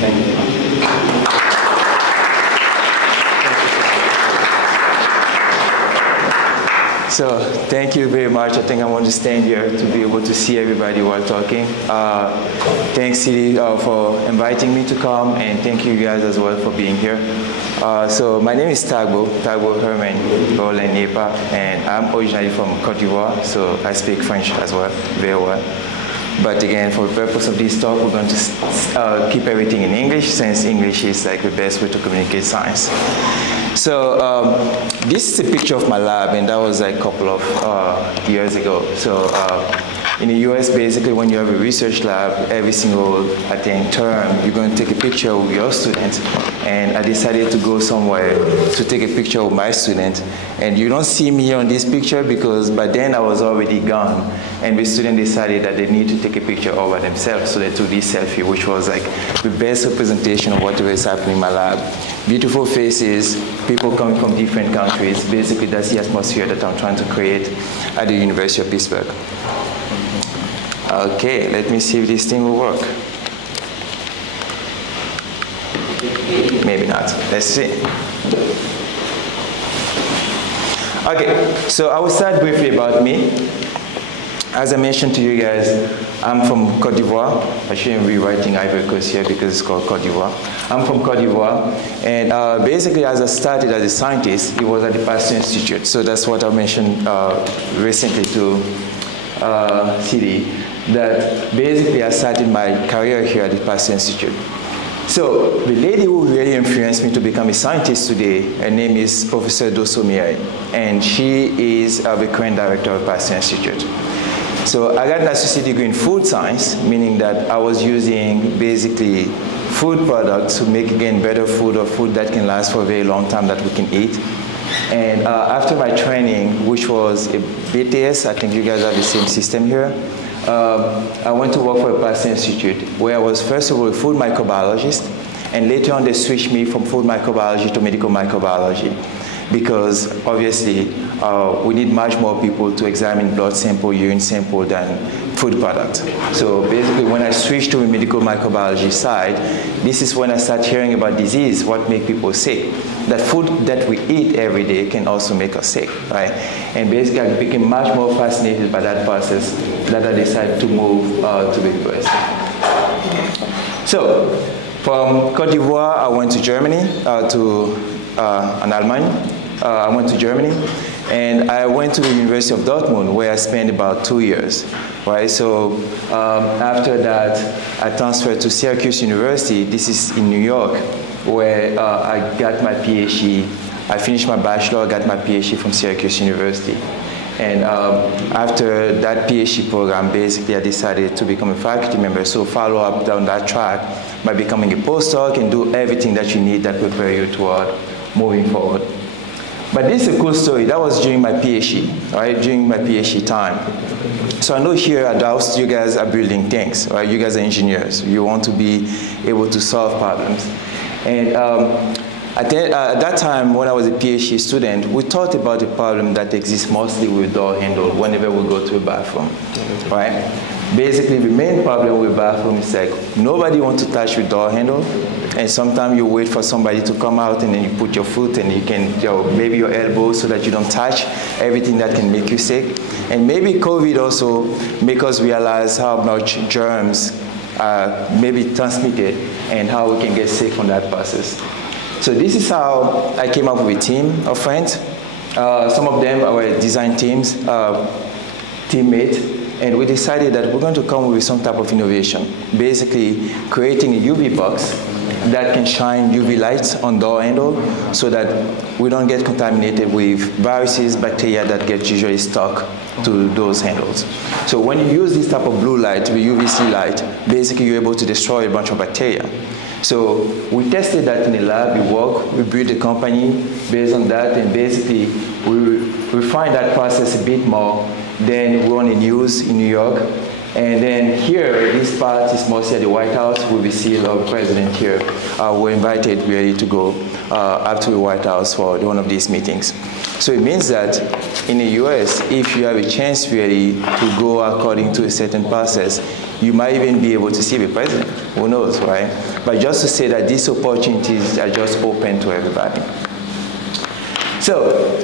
Thank you. So thank you very much. I think I want to stand here to be able to see everybody while talking. Thanks, City, for inviting me to come, and thank you guys as well for being here. So my name is Tagbo Herman Roland Niepa, and I'm originally from Côte d'Ivoire, so I speak French as well, very well. But again, for the purpose of this talk, we're going to keep everything in English, since English is like the best way to communicate science. So this is a picture of my lab, and that was like a couple of years ago. So in the US, basically, when you have a research lab, every single, I think, term, you're going to take a picture of your student. And I decided to go somewhere to take a picture of my student. And you don't see me on this picture because by then I was already gone. And the student decided that they need to take a picture all by themselves. So they took this selfie, which was like the best representation of what was happening in my lab. Beautiful faces, people coming from different countries. Basically, that's the atmosphere that I'm trying to create at the University of Pittsburgh. Okay, let me see if this thing will work. Maybe not. Let's see. Okay, so I will start briefly about me. As I mentioned to you guys, I'm from Côte d'Ivoire. I shouldn't be writing Ivory Coast here because it's called Côte d'Ivoire. I'm from Côte d'Ivoire, and basically as I started as a scientist, it was at the Pasteur Institute. So that's what I mentioned recently to CD, that basically I started my career here at the Pasteur Institute. So the lady who really influenced me to become a scientist today, her name is Professor Dosomie, and she is the current director of the Pasteur Institute. So I got an associate degree in food science, meaning that I was using basically food products to make, again, better food or food that can last for a very long time that we can eat. And after my training, which was a BTS, I think you guys have the same system here, I went to work for the Pasteur Institute, where I was first of all a food microbiologist, and later on they switched me from food microbiology to medical microbiology, because obviously we need much more people to examine blood sample, urine sample than food products. So basically when I switched to the medical microbiology side, this is when I started hearing about disease, what makes people sick. That food that we eat every day can also make us sick, right? And basically I became much more fascinated by that process that I decided to move to the US. So from Côte d'Ivoire, I went to Germany, Allemagne. I went to Germany, and I went to the University of Dortmund, where I spent about 2 years, right? So after that, I transferred to Syracuse University. This is in New York, where I got my Ph.D. I finished my bachelor, got my Ph.D. from Syracuse University. And after that Ph.D. program, basically I decided to become a faculty member, so follow up down that track by becoming a postdoc and do everything that you need that prepare you toward moving forward. But this is a cool story. That was during my PhD, right? During my PhD time. So I know here at DAUST, you guys are building things, right? You guys are engineers. You want to be able to solve problems. And at that time, when I was a PhD student, we thought about a problem that exists mostly with door handle whenever we go to a bathroom, right? Basically, the main problem with bathroom is like nobody wants to touch your door handle, and sometimes you wait for somebody to come out and then you put your foot and you can, maybe your elbow so that you don't touch everything that can make you sick. And maybe COVID also make us realize how much germs are maybe transmitted and how we can get sick from that process. So this is how I came up with a team of friends. Some of them are design teams, teammates. And we decided that we're going to come with some type of innovation, basically creating a UV box that can shine UV lights on door handle so that we don't get contaminated with viruses, bacteria that get usually stuck to those handles. So when you use this type of blue light, the UVC light, basically you're able to destroy a bunch of bacteria. So we tested that in the lab, we worked, we built a company based on that, and basically we refined that process a bit more. Then we were on the news in New York, And then here, this part is mostly at the White House with the seal of the president here. We're invited really to go up to the White House for one of these meetings. So it means that in the US, if you have a chance really to go according to a certain process, you might even be able to see the president. Who knows, right? But just to say that these opportunities are just open to everybody. So,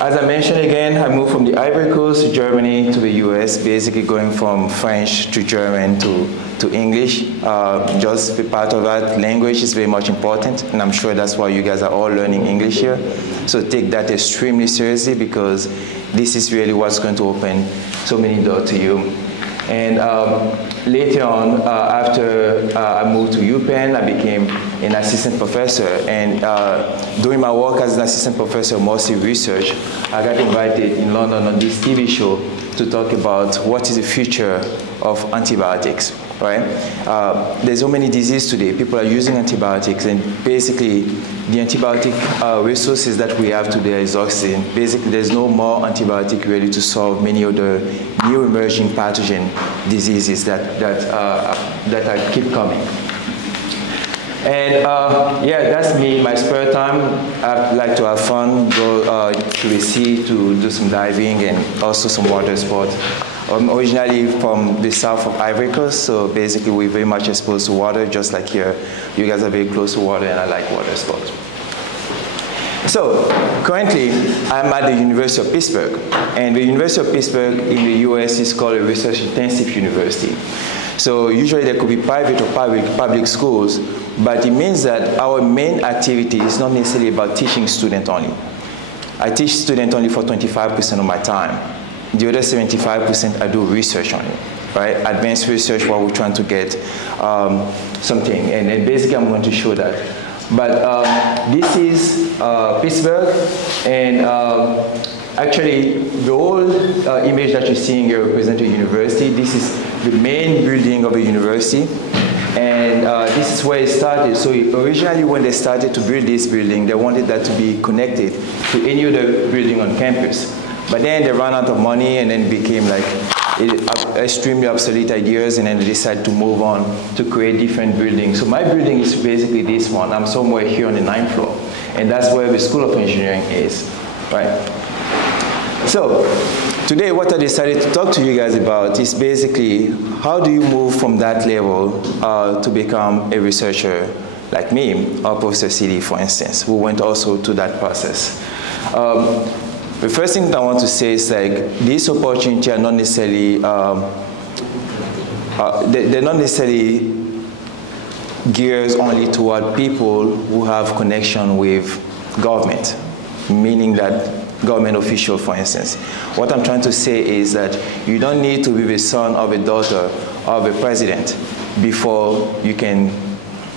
as I mentioned again, I moved from the Ivory Coast to Germany to the US, basically going from French to German to English. Just be part of that. Language is very much important, and I'm sure that's why you guys are all learning English here. So take that extremely seriously, because this is really what's going to open so many doors to you. And later on, after I moved to UPenn, I became an assistant professor. And doing my work as an assistant professor, mostly research, I got invited in London on this TV show to talk about what is the future of antibiotics, right? There's so many diseases today. People are using antibiotics, and basically the antibiotic resources that we have today are exhausted. Basically, there's no more antibiotic ready to solve many of the new emerging pathogen diseases that keep coming. And yeah, that's me in my spare time. I like to have fun, go to the sea to do some diving and also some water sports. I'm originally from the south of Ivory Coast, so basically we're very much exposed to water, just like here. You guys are very close to water, and I like water sports. So currently, I'm at the University of Pittsburgh, and the University of Pittsburgh in the US is called a research-intensive university. So usually there could be private or public schools, but it means that our main activity is not necessarily about teaching students only. I teach students only for 25% of my time. The other 75% I do research on it, right? Advanced research where we're trying to get something, and basically I'm going to show that. But this is Pittsburgh, and actually the whole image that you're seeing here represents a university. This is the main building of a university, and this is where it started. So originally when they started to build this building, they wanted that to be connected to any other building on campus. But then they ran out of money, and then it became like extremely obsolete ideas, and then they decided to move on to create different buildings. So my building is basically this one. I'm somewhere here on the 9th floor, and that's where the School of Engineering is, right? So today what I decided to talk to you guys about is basically how do you move from that level to become a researcher like me, or Professor CD, for instance, who went also to that process. The first thing that I want to say is like these opportunities are not necessarily they're not necessarily geared only toward people who have connection with government, meaning that government official, for instance. What I'm trying to say is that you don't need to be the son of a daughter of a president before you can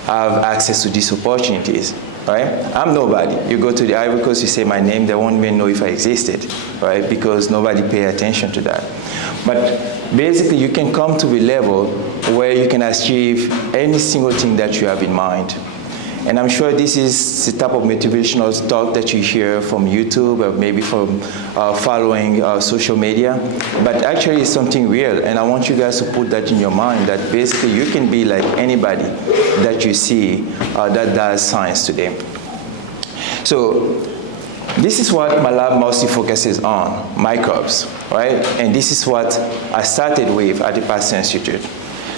have access to these opportunities. Right? I'm nobody. You go to the Ivory Coast, you say my name, they won't even know if I existed, right? Because nobody paid attention to that. But basically, you can come to the level where you can achieve any single thing that you have in mind. And I'm sure this is the type of motivational talk that you hear from YouTube or maybe from following social media. But actually, it's something real. And I want you guys to put that in your mind, that basically you can be like anybody that you see that does science today. So this is what my lab mostly focuses on, microbes, right? And this is what I started with at the Pasteur Institute.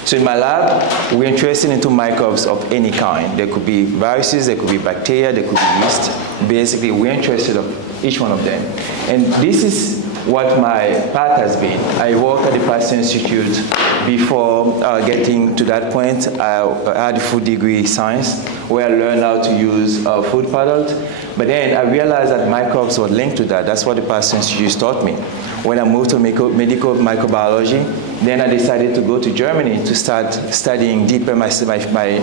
So in my lab, we're interested into microbes of any kind. There could be viruses, there could be bacteria, there could be yeast. Basically, we're interested in each one of them. And this is what my path has been. I worked at the Pasteur Institute before getting to that point. I had a food degree science where I learned how to use food products. But then I realized that microbes were linked to that. That's what the Pasteur Institute taught me. When I moved to medical microbiology, then I decided to go to Germany to start studying deeper my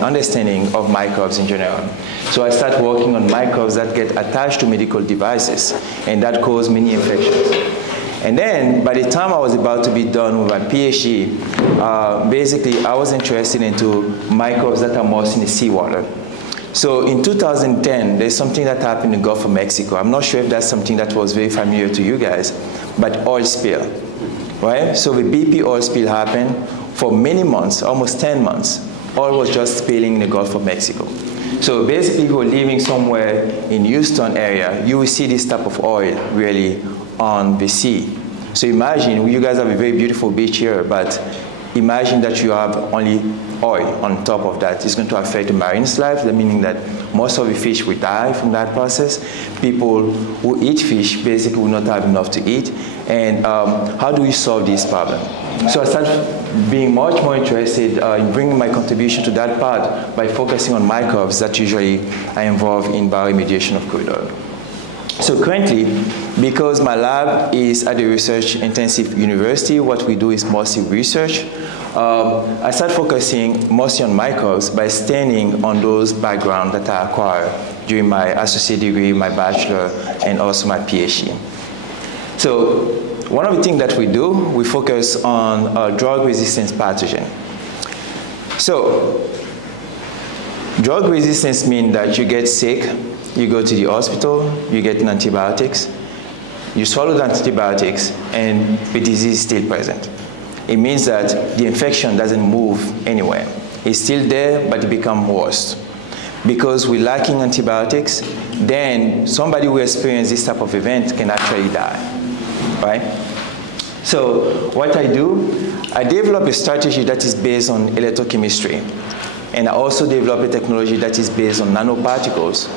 understanding of microbes in general. So I started working on microbes that get attached to medical devices, and that cause many infections. And then, by the time I was about to be done with my Ph.D., basically I was interested into microbes that are most in the seawater. So in 2010, there's something that happened in the Gulf of Mexico. I'm not sure if that's something that was very familiar to you guys, but oil spill. right? So the BP oil spill happened for many months, almost 10 months. Oil was just spilling in the Gulf of Mexico. So basically, if you were living somewhere in Houston area, you will see this type of oil really on the sea. So imagine, you guys have a very beautiful beach here, but imagine that you have only oil on top of that. It's going to affect the marine's life, meaning that most of the fish will die from that process. People who eat fish basically will not have enough to eat. And how do we solve this problem? So I started being much more interested in bringing my contribution to that part by focusing on microbes that usually are involved in bioremediation of crude oil. So currently, because my lab is at a research-intensive university, what we do is mostly research. I started focusing mostly on microbes by standing on those backgrounds that I acquired during my associate degree, my bachelor, and also my Ph.D. So one of the things that we do, we focus on drug-resistant pathogen. So drug resistance means that you get sick, you go to the hospital, you get antibiotics, you swallow the antibiotics, and the disease is still present. It means that the infection doesn't move anywhere. It's still there, but it becomes worse. Because we're lacking antibiotics, then somebody who experiences this type of event can actually die, right? So what I do, I develop a strategy that is based on electrochemistry. And I also develop a technology that is based on nanoparticles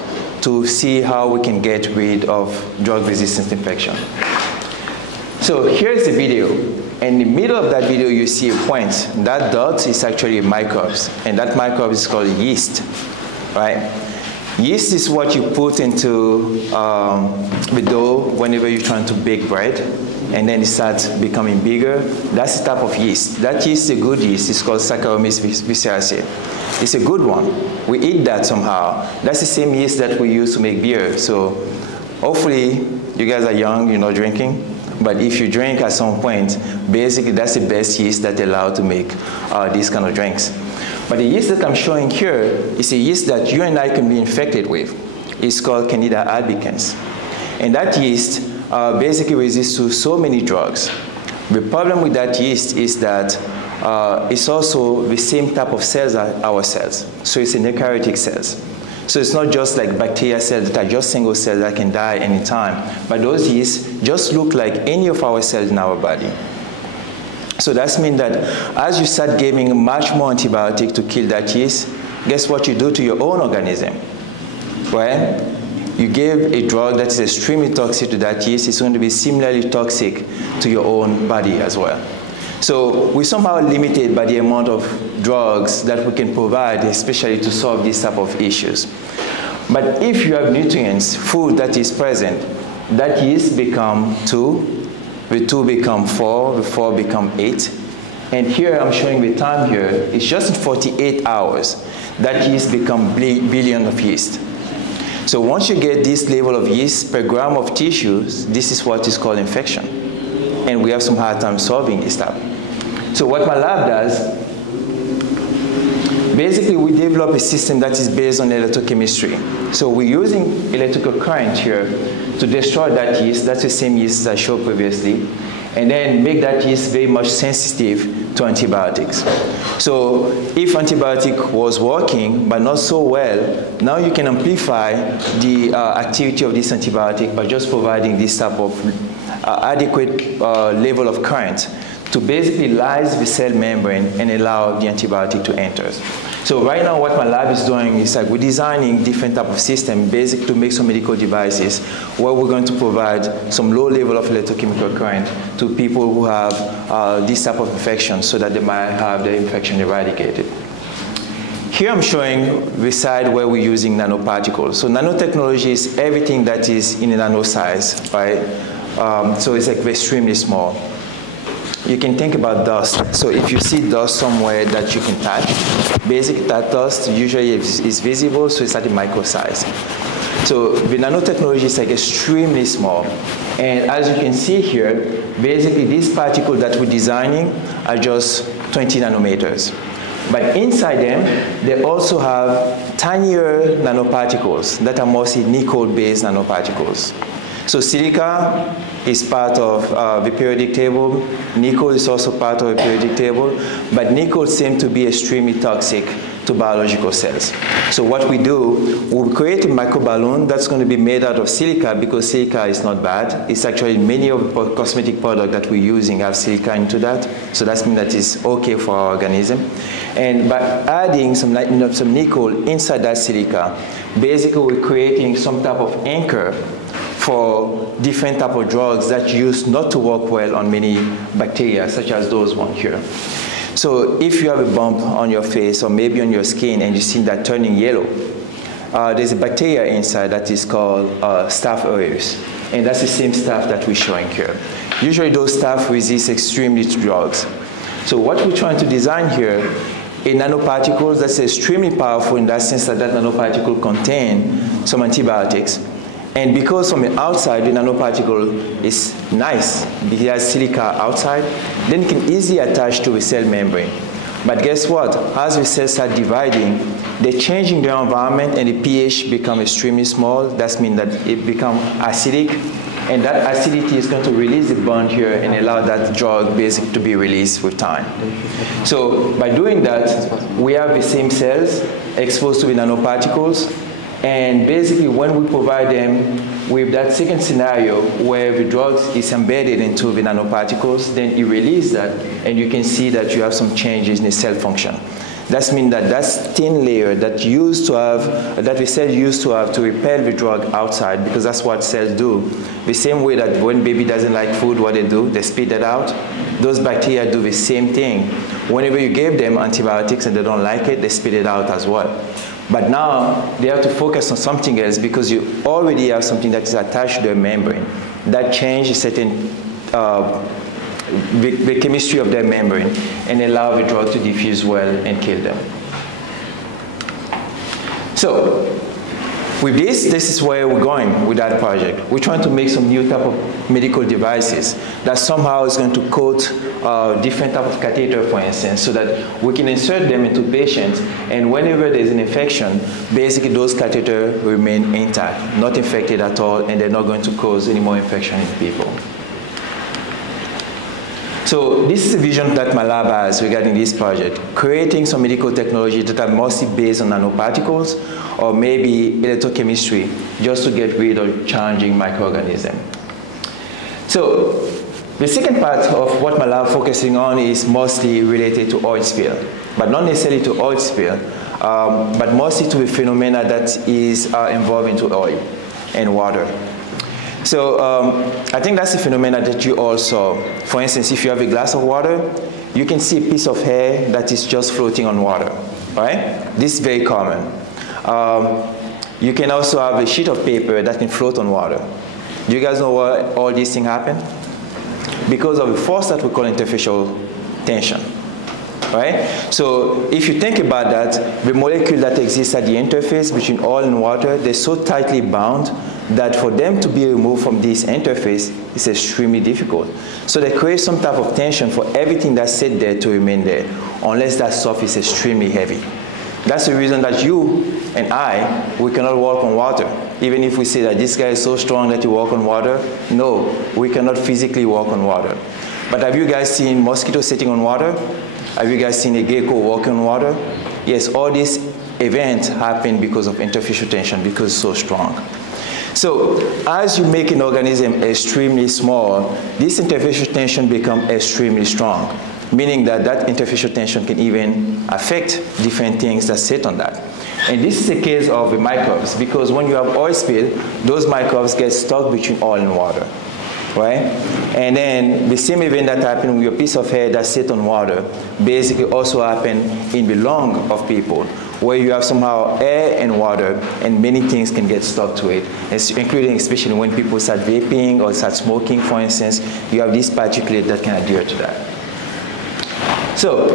to see how we can get rid of drug-resistant infection. So here's the video. In the middle of that video, you see a point. That dot is actually microbes, and that microbe is called yeast, right? Yeast is what you put into the dough whenever you're trying to bake bread, and then it starts becoming bigger. That's the type of yeast. That yeast is a good yeast. It's called Saccharomyces cerevisiae. It's a good one. We eat that somehow. That's the same yeast that we use to make beer. So hopefully, you guys are young, you're not drinking. But if you drink at some point, basically that's the best yeast that allows to make these kind of drinks. But the yeast that I'm showing here is a yeast that you and I can be infected with. It's called Candida albicans. And that yeast basically resists to so many drugs. The problem with that yeast is that it's also the same type of cells as our cells. So it's a eukaryotic cells. So it's not just like bacteria cells that are just single cells that can die anytime, but those yeasts just look like any of our cells in our body. So that means that as you start giving much more antibiotic to kill that yeast, guess what you do to your own organism, right? You give a drug that is extremely toxic to that yeast, it's going to be similarly toxic to your own body as well. So we're somehow limited by the amount of drugs that we can provide, especially to solve these type of issues. But if you have nutrients, food that is present, that yeast become 2, the 2 become 4, the 4 become 8. And here I'm showing the time here, it's just in 48 hours that yeast become billion of yeast. So once you get this level of yeast per gram of tissues, this is what is called infection. And we have some hard time solving this stuff. So what my lab does, basically we develop a system that is based on electrochemistry. So we're using electrical current here to destroy that yeast. That's the same yeast as I showed previously. And then make that yeast very much sensitive to antibiotics. So if antibiotic was working, but not so well, now you can amplify the activity of this antibiotic by just providing this type of adequate level of current to basically lyse the cell membrane and allow the antibiotic to enter. So right now what my lab is doing is like we're designing different type of system basically to make some medical devices where we're going to provide some low level of electrochemical current to people who have this type of infection so that they might have their infection eradicated. Here I'm showing the side where we're using nanoparticles. So nanotechnology is everything that is in a nano size, right? So it's like extremely small. You can think about dust. So if you see dust somewhere that you can touch, basically that dust usually is visible, so it's at a micro size. So the nanotechnology is like extremely small. And as you can see here, basically these particles that we're designing are just 20 nanometers. But inside them, they also have tinier nanoparticles that are mostly nickel-based nanoparticles. So silica is part of the periodic table. Nickel is also part of the periodic table, but nickel seems to be extremely toxic to biological cells. So what we do, we create a microballoon that's going to be made out of silica, because silica is not bad. It's actually many of the cosmetic products that we're using have silica into that. So that means that it's okay for our organism. And by adding some nickel inside that silica, basically we're creating some type of anchor for different type of drugs that used not to work well on many bacteria, such as those one here. So if you have a bump on your face or maybe on your skin and you see that turning yellow, there's a bacteria inside that is called Staph aureus. And that's the same staph that we're showing here. Usually those staph resist extremely to drugs. So what we're trying to design here is nanoparticles that's extremely powerful in that sense that that nanoparticle contains some antibiotics. And because from the outside, the nanoparticle is nice, it has silica outside, then it can easily attach to the cell membrane. But guess what? As the cells start dividing, they're changing their environment and the pH becomes extremely small. That means that it becomes acidic. And that acidity is going to release the bond here and allow that drug basically to be released with time. So by doing that, we have the same cells exposed to the nanoparticles. And basically, when we provide them with that second scenario where the drug is embedded into the nanoparticles, then you release that, and you can see that you have some changes in the cell function. That means that that thin layer that the cell used to have to repel the drug outside, because that's what cells do. The same way that when baby doesn't like food, what they do, they spit that out. Those bacteria do the same thing. Whenever you give them antibiotics and they don't like it, they spit it out as well. But now they have to focus on something else because you already have something that is attached to their membrane. That changes certain the chemistry of their membrane and allow the drug to diffuse well and kill them. So with this is where we're going with that project. We're trying to make some new type of medical devices that somehow is going to coat different type of catheter, for instance, so that we can insert them into patients, and whenever there's an infection, basically those catheters remain intact, not infected at all, and they're not going to cause any more infection in people. So this is a vision that my lab has regarding this project, creating some medical technology that are mostly based on nanoparticles or maybe electrochemistry, just to get rid of challenging microorganisms. So the second part of what my lab focusing on is mostly related to oil spill, but not necessarily to oil spill, but mostly to a phenomena that is involved into oil and water. So I think that's a phenomena that you all saw. For instance, if you have a glass of water, you can see a piece of hair that is just floating on water, right? This is very common. You can also have a sheet of paper that can float on water. Do you guys know why all these things happen? Because of a force that we call interfacial tension, right? So if you think about that, the molecule that exists at the interface between oil and water, they're so tightly bound that for them to be removed from this interface is extremely difficult. So they create some type of tension for everything that's set there to remain there, unless that stuff is extremely heavy. That's the reason that you and we cannot walk on water. Even if we say that this guy is so strong that he walks on water, no, we cannot physically walk on water. But have you guys seen mosquitoes sitting on water? Have you guys seen a gecko walking on water? Yes, all these events happen because of interfacial tension, because it's so strong. So as you make an organism extremely small, this interfacial tension becomes extremely strong, meaning that that interfacial tension can even affect different things that sit on that. And this is the case of the microbes, because when you have oil spill, those microbes get stuck between oil and water, right? And then the same event that happened with your piece of hair that sits on water basically also happen in the lung of people, where you have somehow air and water, and many things can get stuck to it, including especially when people start vaping or start smoking, for instance, you have this particulate that can adhere to that. So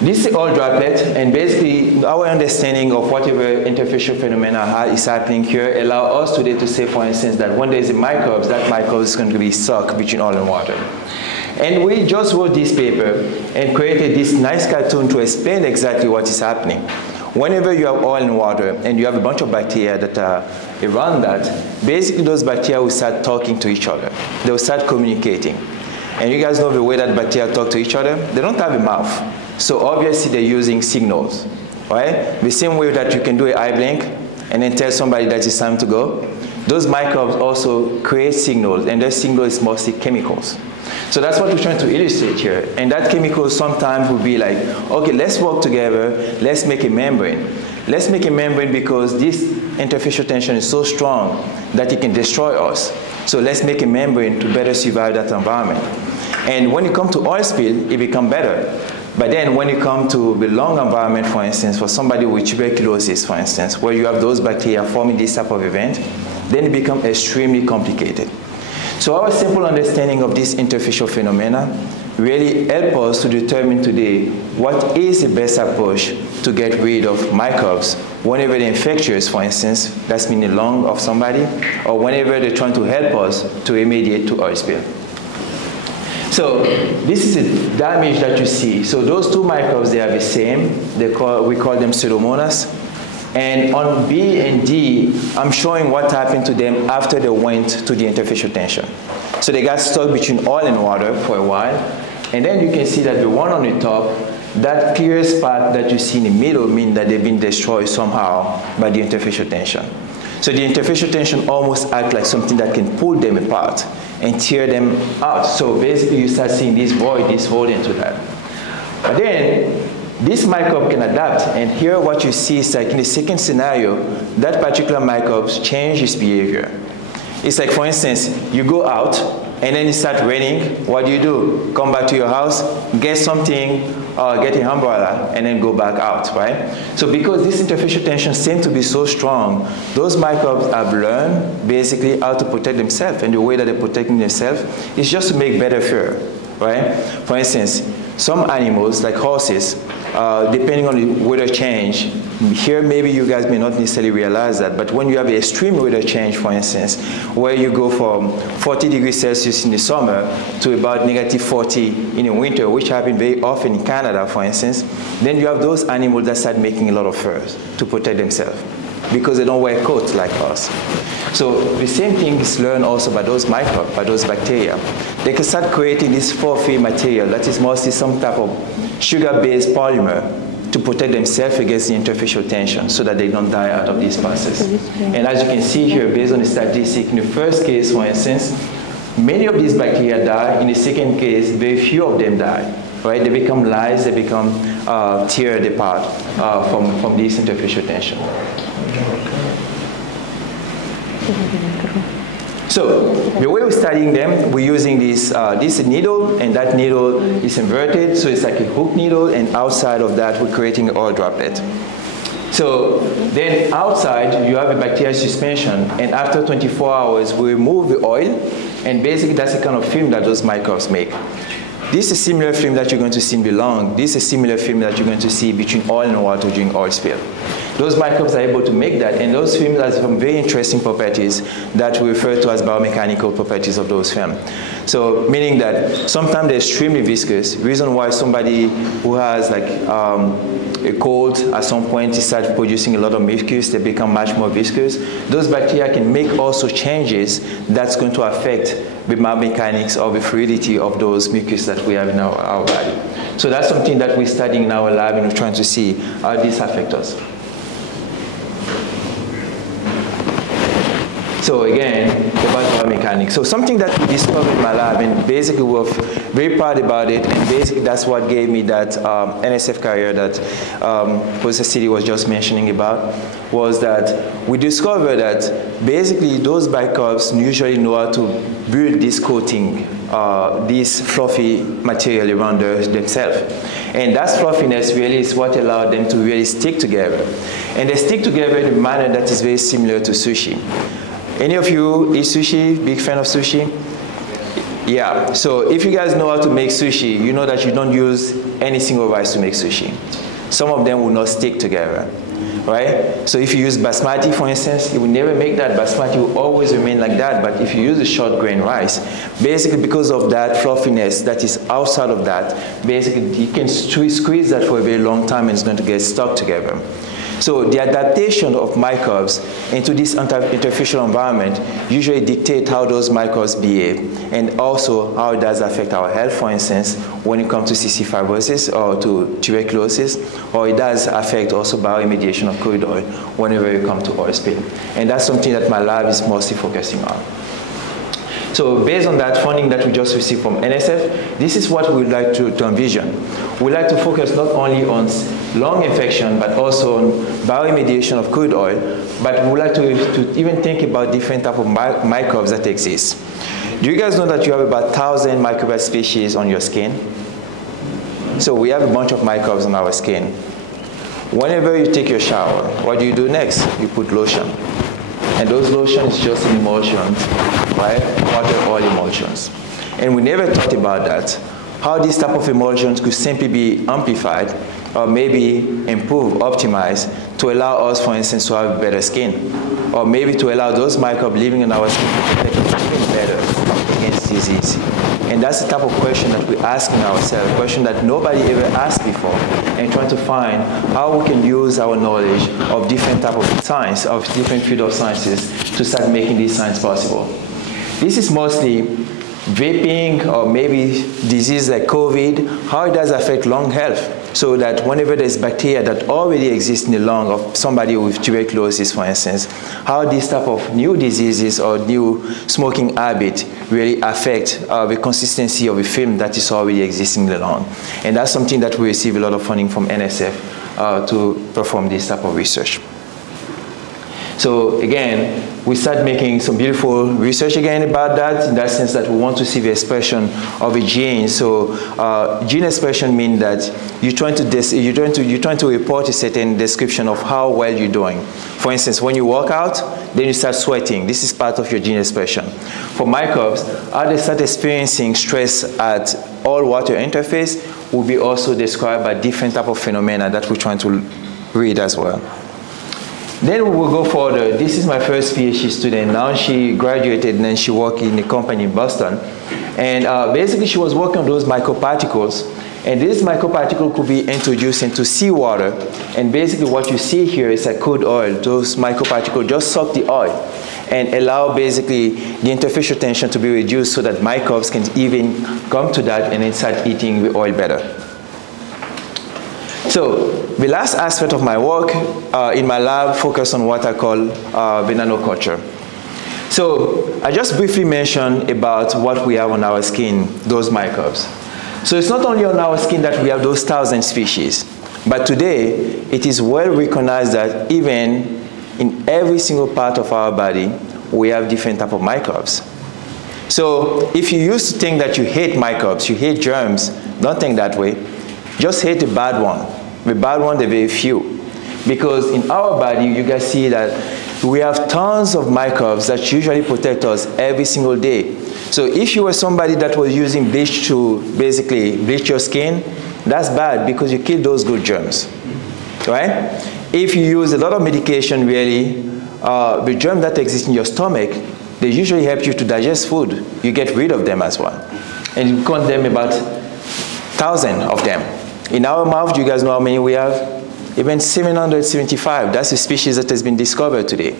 this is all droplet, and basically our understanding of whatever interfacial phenomena is happening here allow us today to say, for instance, that when there's a microbes, that microbe is going to be stuck between oil and water. And we just wrote this paper and created this nice cartoon to explain exactly what is happening. Whenever you have oil and water and you have a bunch of bacteria that are around that, basically those bacteria will start talking to each other. They will start communicating. And you guys know the way that bacteria talk to each other? They don't have a mouth. So obviously they're using signals, right? The same way that you can do an eye blink and then tell somebody that it's time to go. Those microbes also create signals, and their signal is mostly chemicals. So that's what we're trying to illustrate here. And that chemical sometimes will be like, okay, let's work together, let's make a membrane. Let's make a membrane because this interfacial tension is so strong that it can destroy us. So let's make a membrane to better survive that environment. And when you come to oil spill, it becomes better. But then when you come to the lung environment, for instance, for somebody with tuberculosis, for instance, where you have those bacteria forming this type of event, then it becomes extremely complicated. So our simple understanding of this interfacial phenomena really help us to determine today what is the best approach to get rid of microbes whenever they're infectious, for instance, that's in the lung of somebody, or whenever they're trying to help us to remediate to oil spill. So this is the damage that you see. So those two microbes, they are the same. We call them Pseudomonas. And on B and D, I'm showing what happened to them after they went to the interfacial tension. So they got stuck between oil and water for a while. And then you can see that the one on the top, that clear spot that you see in the middle means that they've been destroyed somehow by the interfacial tension. So the interfacial tension almost acts like something that can pull them apart and tear them out. So basically you start seeing this void, this hole into that. But then this microbe can adapt, and here what you see is like in the second scenario, that particular microbe changes its behavior. It's like, for instance, you go out and then it starts raining. What do? Come back to your house, get something, get an umbrella, and then go back out, right? So because this interfacial tension seems to be so strong, those microbes have learned basically how to protect themselves, and the way that they're protecting themselves is just to make better fur, right? For instance, some animals, like horses, depending on the weather change, here maybe you guys may not necessarily realize that, but when you have an extreme weather change, for instance, where you go from 40 degrees Celsius in the summer to about -40 in the winter, which happens very often in Canada, for instance, then you have those animals that start making a lot of fur to protect themselves because they don't wear coats like us. So the same thing is learned also by those microbes, by those bacteria. They can start creating this 4-phase material that is mostly some type of sugar-based polymer to protect themselves against the interfacial tension so that they don't die out of this process. And as you can see here, based on the statistic, in the first case, for instance, many of these bacteria die. In the second case, very few of them die. Right? They become lice, they become teared apart from this interfacial tension. So the way we're studying them, we're using this needle, and that needle is inverted, so it's like a hook needle, and outside of that, we're creating an oil droplet. So then outside, you have a bacterial suspension, and after 24 hours, we remove the oil, and basically that's the kind of film that those microbes make. This is a similar film that you're going to see in the lung. This is a similar film that you're going to see between oil and water during oil spill. Those microbes are able to make that, and those films have some very interesting properties that we refer to as biomechanical properties of those films. So meaning that sometimes they're extremely viscous. Reason why somebody who has like a cold at some point they start producing a lot of mucus, they become much more viscous. Those bacteria can make also changes that's going to affect the biomechanics or the fluidity of those mucus that we have in our body. So that's something that we're studying in our lab, and we're trying to see how this affects us. So again, about biomechanics. So something that we discovered in my lab, and basically we're very proud about it, and basically that's what gave me that NSF career that Professor City was just mentioning about, was that we discovered that basically those microbes usually know how to build this coating, this fluffy material around themselves. And that fluffiness really is what allowed them to really stick together. And they stick together in a manner that is very similar to sushi. Any of you eat sushi? Big fan of sushi? Yeah. So if you guys know how to make sushi, you know that you don't use any single rice to make sushi. Some of them will not stick together, right? So if you use basmati, for instance, it will never make that. Basmati will always remain like that. But if you use a short grain rice, basically because of that fluffiness that is outside of that, basically you can squeeze that for a very long time and it's going to get stuck together. So the adaptation of microbes into this interfacial environment usually dictate how those microbes behave, and also how it does affect our health, for instance, when it comes to cystic fibrosis or to tuberculosis, or it does affect also bioremediation of crude oil whenever you come to oil spill. And that's something that my lab is mostly focusing on. So based on that funding that we just received from NSF, this is what we'd like to envision. We'd like to focus not only on lung infection, but also on bioremediation of crude oil, but we'd like to even think about different types of microbes that exist. Do you guys know that you have about 1,000 microbial species on your skin? So we have a bunch of microbes on our skin. Whenever you take your shower, what do you do next? You put lotion. And those lotions is just emulsions, right? Water, oil emulsions. And we never thought about that. How these type of emulsions could simply be amplified or maybe improved, optimized to allow us, for instance, to have better skin. Or maybe to allow those microbes living in our skin to protect us even better against disease. And that's the type of question that we're asking ourselves, a question that nobody ever asked before, and trying to find how we can use our knowledge of different type of science, of different field of sciences, to start making this science possible. This is mostly vaping or maybe disease like COVID, how it does affect lung health. So that whenever there's bacteria that already exist in the lung of somebody with tuberculosis, for instance, how these type of new diseases or new smoking habit really affect the consistency of a film that is already existing in the lung. And that's something that we receive a lot of funding from NSF to perform this type of research. So again, we start making some beautiful research again about that, in that sense that we want to see the expression of a gene. So gene expression means that you're trying to report a certain description of how well you're doing. For instance, when you work out, then you start sweating. This is part of your gene expression. For microbes, how they start experiencing stress at all water interface will be also described by different type of phenomena that we're trying to read as well. Then we will go further. This is my first PhD student. Now she graduated and then she worked in a company in Boston. And basically she was working on those microparticles. And this microparticle could be introduced into seawater. And basically what you see here is a crude oil. Those microparticles just suck the oil and allow basically the interfacial tension to be reduced so that microbes can even come to that and then start eating the oil better. So the last aspect of my work in my lab focused on what I call the nanoculture. So I just briefly mentioned about what we have on our skin, those microbes. So it's not only on our skin that we have those 1,000 species, but today it is well recognized that even in every single part of our body, we have different types of microbes. So if you used to think that you hate microbes, you hate germs, don't think that way. Just hate the bad one. The bad one, they're very few. Because in our body, you guys see that we have tons of microbes that usually protect us every single day. So if you were somebody that was using bleach to basically bleach your skin, that's bad because you kill those good germs, right? If you use a lot of medication, really, the germs that exist in your stomach, they usually help you to digest food. You get rid of them as well. And you count them about 1,000 of them. In our mouth, do you guys know how many we have? Even 775. That's a species that has been discovered today.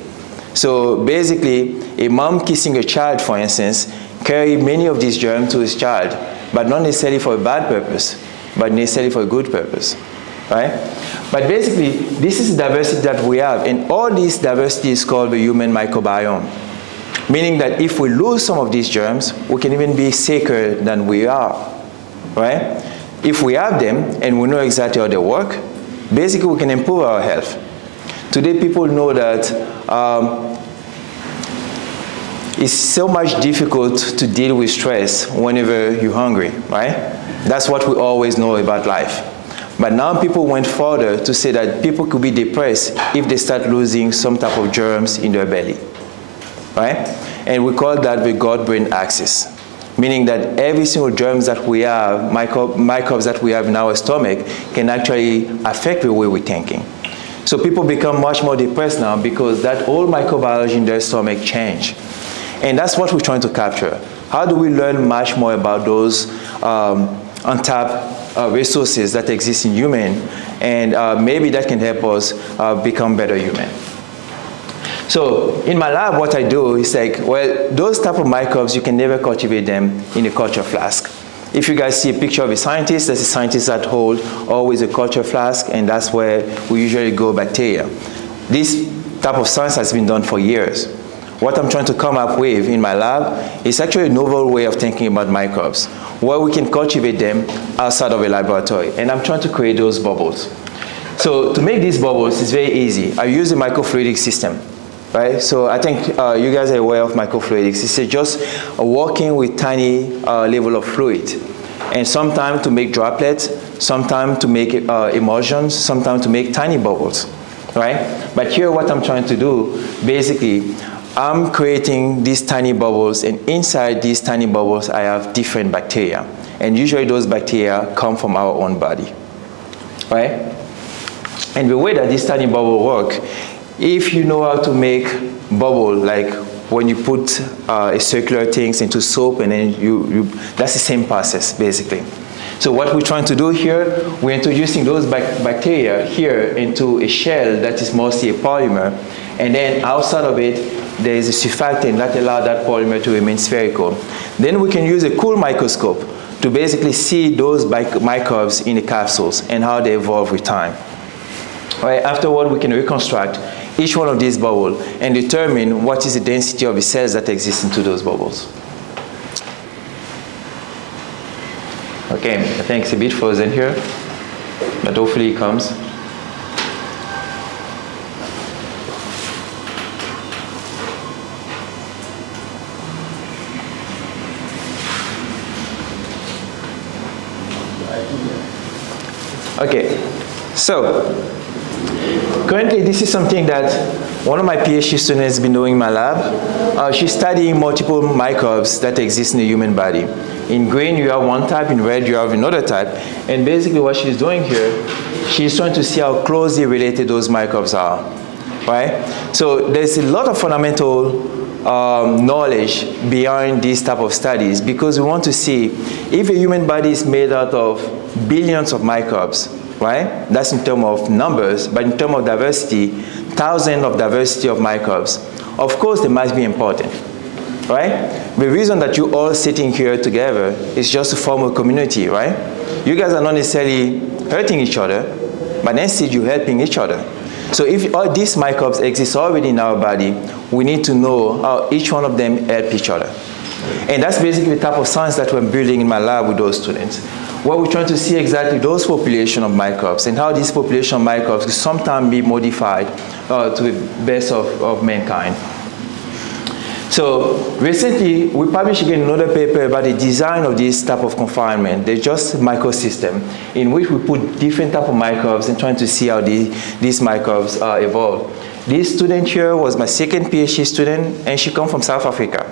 So basically, a mom kissing a child, for instance, carry many of these germs to his child, but not necessarily for a bad purpose, but necessarily for a good purpose, right? But basically, this is the diversity that we have, and all this diversity is called the human microbiome, meaning that if we lose some of these germs, we can even be sicker than we are, right? If we have them and we know exactly how they work, basically we can improve our health. Today people know that it's so much difficult to deal with stress whenever you're hungry, right? That's what we always know about life. But now people went further to say that people could be depressed if they start losing some type of germs in their belly, right? And we call that the gut-brain axis. Meaning that every single germs that we have, microbes that we have in our stomach, can actually affect the way we're thinking. So people become much more depressed now because that whole microbiology in their stomach changed. And that's what we're trying to capture. How do we learn much more about those untapped resources that exist in human, and maybe that can help us become better human. So in my lab, what I do is like, well, those type of microbes, you can never cultivate them in a culture flask. If you guys see a picture of a scientist, that's a scientist that holds always a culture flask, and that's where we usually grow bacteria. This type of science has been done for years. What I'm trying to come up with in my lab is actually a novel way of thinking about microbes, where we can cultivate them outside of a laboratory. And I'm trying to create those bubbles. So to make these bubbles, it's very easy. I use a microfluidic system. Right? So I think you guys are aware of microfluidics. It's just working with tiny level of fluid. And sometimes to make droplets, sometimes to make emulsions, sometimes to make tiny bubbles. Right? But here what I'm trying to do, basically, I'm creating these tiny bubbles, and inside these tiny bubbles I have different bacteria. And usually those bacteria come from our own body. Right? And the way that these tiny bubbles work, if you know how to make bubble, like when you put a circular things into soap, and then that's the same process, basically. So what we're trying to do here, we're introducing those bacteria here into a shell that is mostly a polymer, and then outside of it, there is a surfactant that allows that polymer to remain spherical. Then we can use a cool microscope to basically see those microbes in the capsules and how they evolve with time. Right? Afterward, we can reconstruct each one of these bubbles and determine what is the density of the cells that exist into those bubbles. Okay, I think it's a bit frozen here, but hopefully it comes. Okay, so currently this is something that one of my PhD students has been doing in my lab. She's studying multiple microbes that exist in the human body. In green you have one type, in red you have another type, and basically what she's doing here, she's trying to see how closely related those microbes are, right? So there's a lot of fundamental knowledge behind these type of studies, because we want to see if a human body is made out of billions of microbes, right? That's in terms of numbers, but in terms of diversity, thousands of diversity of microbes. Of course, they must be important, right? The reason that you're all sitting here together is just to form a community, right? You guys are not necessarily hurting each other, but instead you're helping each other. So if all these microbes exist already in our body, we need to know how each one of them help each other. And that's basically the type of science that we're building in my lab with those students, where we're trying to see exactly those population of microbes and how these population of microbes can sometimes be modified to the best of mankind. So recently, we published again another paper about the design of this type of confinement. They're just microsystem in which we put different type of microbes and trying to see how these microbes evolve. This student here was my second PhD student, and she comes from South Africa,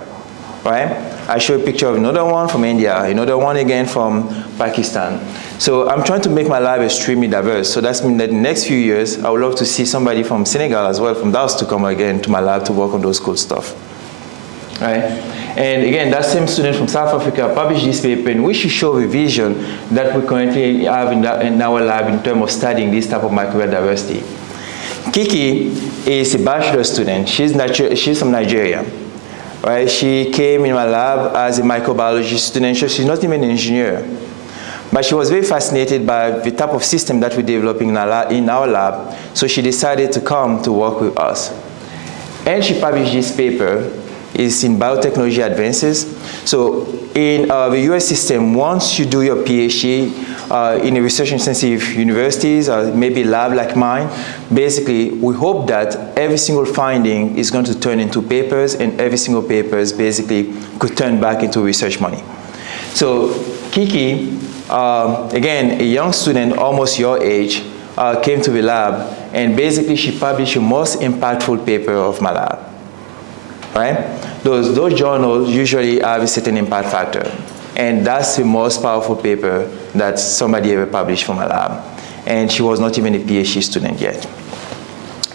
right? I show a picture of another one from India, another one again from Pakistan. So I'm trying to make my lab extremely diverse. So that's means that in the next few years, I would love to see somebody from Senegal as well, from DAUST, to come again to my lab to work on those cool stuff. Right? And again, that same student from South Africa published this paper in which she showed a vision that we currently have in our lab in terms of studying this type of microbial diversity. Kiki is a bachelor student. She's from Nigeria. Right? She came in my lab as a microbiology student. She's not even an engineer. But she was very fascinated by the type of system that we're developing in our lab, so she decided to come to work with us. And she published this paper. It's in Biotechnology Advances. So in the US system, once you do your PhD in a research-intensive universities, or maybe lab like mine, basically we hope that every single finding is going to turn into papers, and every single papers basically could turn back into research money. So Kiki, again, a young student, almost your age, came to the lab, and basically she published the most impactful paper of my lab. Right? Those journals usually have a certain impact factor, and that's the most powerful paper that somebody ever published from my lab. And she was not even a PhD student yet.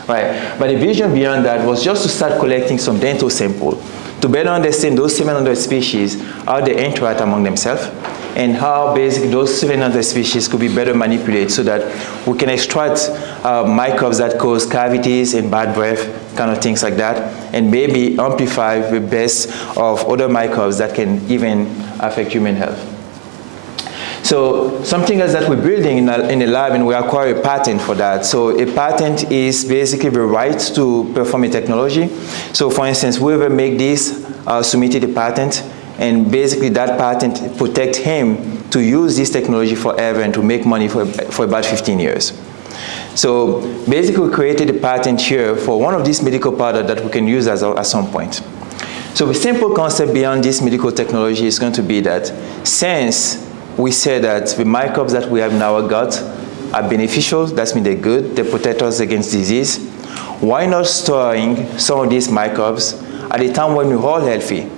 Right? But the vision beyond that was just to start collecting some dental samples to better understand those 700 species, how they interact among themselves, and how basically those 700 species could be better manipulated so that we can extract microbes that cause cavities and bad breath, kind of things like that, and maybe amplify the best of other microbes that can even affect human health. So something else that we're building in a lab, and we acquire a patent for that. So a patent is basically the right to perform a technology. So for instance, whoever make this submitted a patent, and basically that patent protects him to use this technology forever and to make money for about 15 years. So basically we created a patent here for one of these medical products that we can use at some point. So the simple concept beyond this medical technology is going to be that since we say that the microbes that we have in our gut are beneficial, that means they're good, they protect us against disease, why not storing some of these microbes at a time when we're all healthy?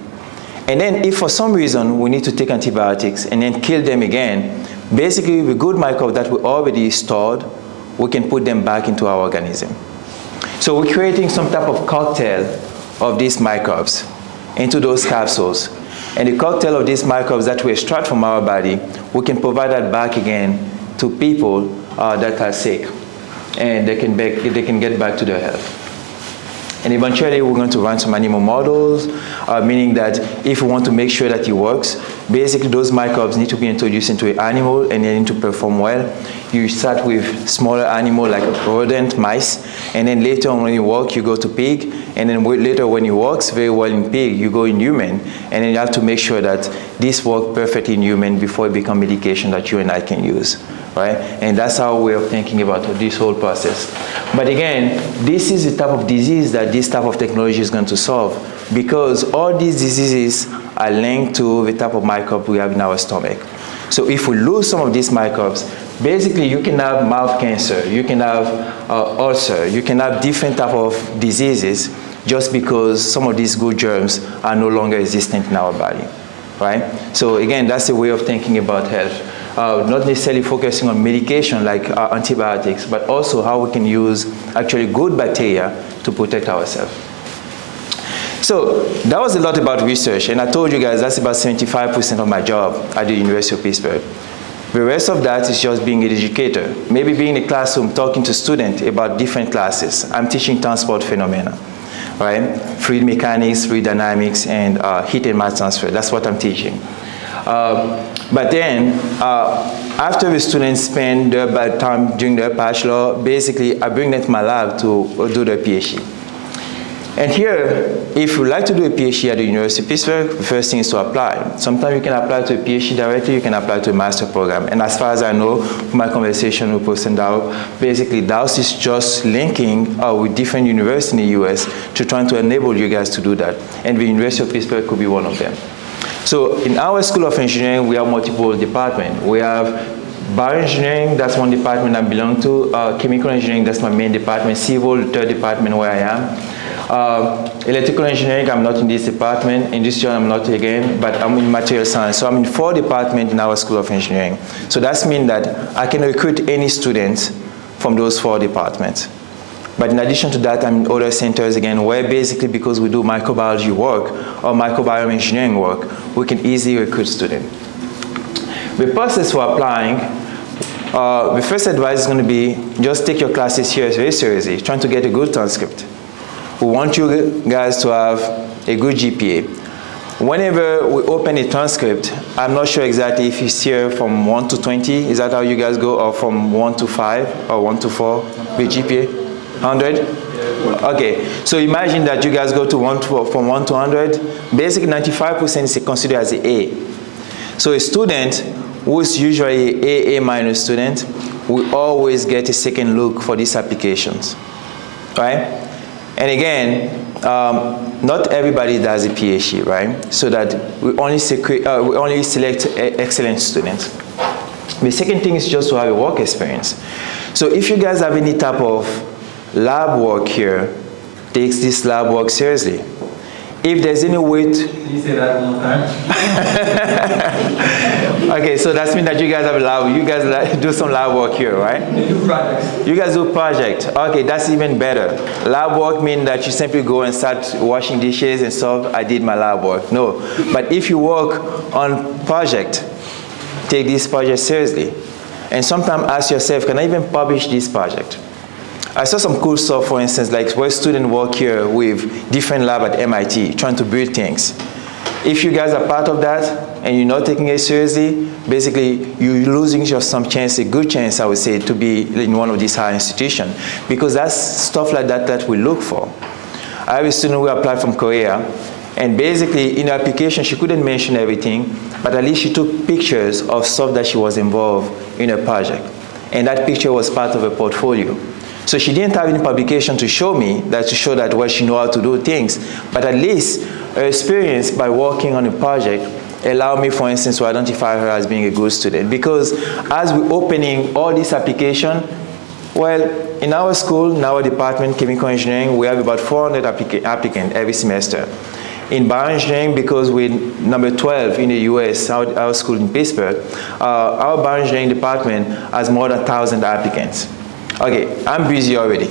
And then if for some reason we need to take antibiotics and then kill them again, basically the good microbes that we already stored, we can put them back into our organism. So we're creating some type of cocktail of these microbes into those capsules. And the cocktail of these microbes that we extract from our body, we can provide that back again to people that are sick. And they can get back to their health. And eventually we're going to run some animal models, meaning that if we want to make sure that it works, basically those microbes need to be introduced into an animal and they need to perform well. You start with smaller animal like rodent, mice, and then later on when you work, you go to pig, and then later when it works very well in pig, you go in human, and then you have to make sure that this works perfectly in human before it becomes medication that you and I can use. Right? And that's our way of thinking about this whole process. But again, this is the type of disease that this type of technology is going to solve, because all these diseases are linked to the type of microbe we have in our stomach. So if we lose some of these microbes, basically you can have mouth cancer, you can have ulcer, you can have different type of diseases just because some of these good germs are no longer existent in our body. Right? So again, that's a way of thinking about health. Not necessarily focusing on medication like antibiotics, but also how we can use actually good bacteria to protect ourselves. So that was a lot about research, and I told you guys that's about 75% of my job at the University of Pittsburgh. The rest of that is just being an educator, maybe being in a classroom talking to students about different classes. I'm teaching transport phenomena, right? Fluid mechanics, fluid dynamics, and heat and mass transfer. That's what I'm teaching. But then, after the students spend their time during their bachelor, basically I bring them to my lab to do their PhD. And here, if you like to do a PhD at the University of Pittsburgh, the first thing is to apply. Sometimes you can apply to a PhD directly, you can apply to a master program. And as far as I know, from my conversation with Professor Dow, basically DAUST is just linking with different universities in the US to try to enable you guys to do that. And the University of Pittsburgh could be one of them. So in our School of Engineering, we have multiple departments. We have bioengineering, that's one department I belong to. Chemical engineering, that's my main department. Civil, the third department where I am. Electrical engineering, I'm not in this department. Industrial, I'm not again, but I'm in material science. So I'm in 4 departments in our School of Engineering. So that means that I can recruit any students from those 4 departments. But in addition to that, I'm in other centers again, where basically because we do microbiology work or microbiome engineering work, we can easily recruit students. The process for applying, the first advice is going to be just take your classes here very seriously, trying to get a good transcript. We want you guys to have a good GPA. Whenever we open a transcript, I'm not sure exactly if it's here from 1 to 20, is that how you guys go, or from 1 to 5 or 1 to 4 with GPA? 100? Okay, so imagine that you guys go to from 1 to 100. Basically, 95% is considered as an A. So a student who is usually A minus student will always get a second look for these applications, right? And again, not everybody does a PhD, right? So that we only select excellent students. The second thing is just to have a work experience. So if you guys have any type of lab work here, take this lab work seriously. If there's any way to... Can you say that one more time? Okay, so that means that you guys have a lab, you guys do some lab work here, right? We do projects. You guys do project. Okay, that's even better. Lab work means that you simply go and start washing dishes and stuff. I did my lab work. No, but if you work on project, take this project seriously. And sometimes ask yourself, can I even publish this project? I saw some cool stuff, for instance, like where students work here with different lab at MIT, trying to build things. If you guys are part of that, and you're not taking it seriously, basically you're losing just some chance, a good chance, I would say, to be in one of these higher institutions. Because that's stuff like that that we look for. I have a student who applied from Korea, and basically in her application, she couldn't mention everything, but at least she took pictures of stuff that she was involved in her project. And that picture was part of her portfolio. So she didn't have any publication to show me, that to show that, well, she knows how to do things, but at least her experience by working on a project allowed me, for instance, to identify her as being a good student. Because as we're opening all these applications, well, in our school, in our department, chemical engineering, we have about 400 applicants every semester. In bioengineering, because we're number 12 in the US, our school in Pittsburgh, our bioengineering department has more than 1,000 applicants. Okay, I'm busy already.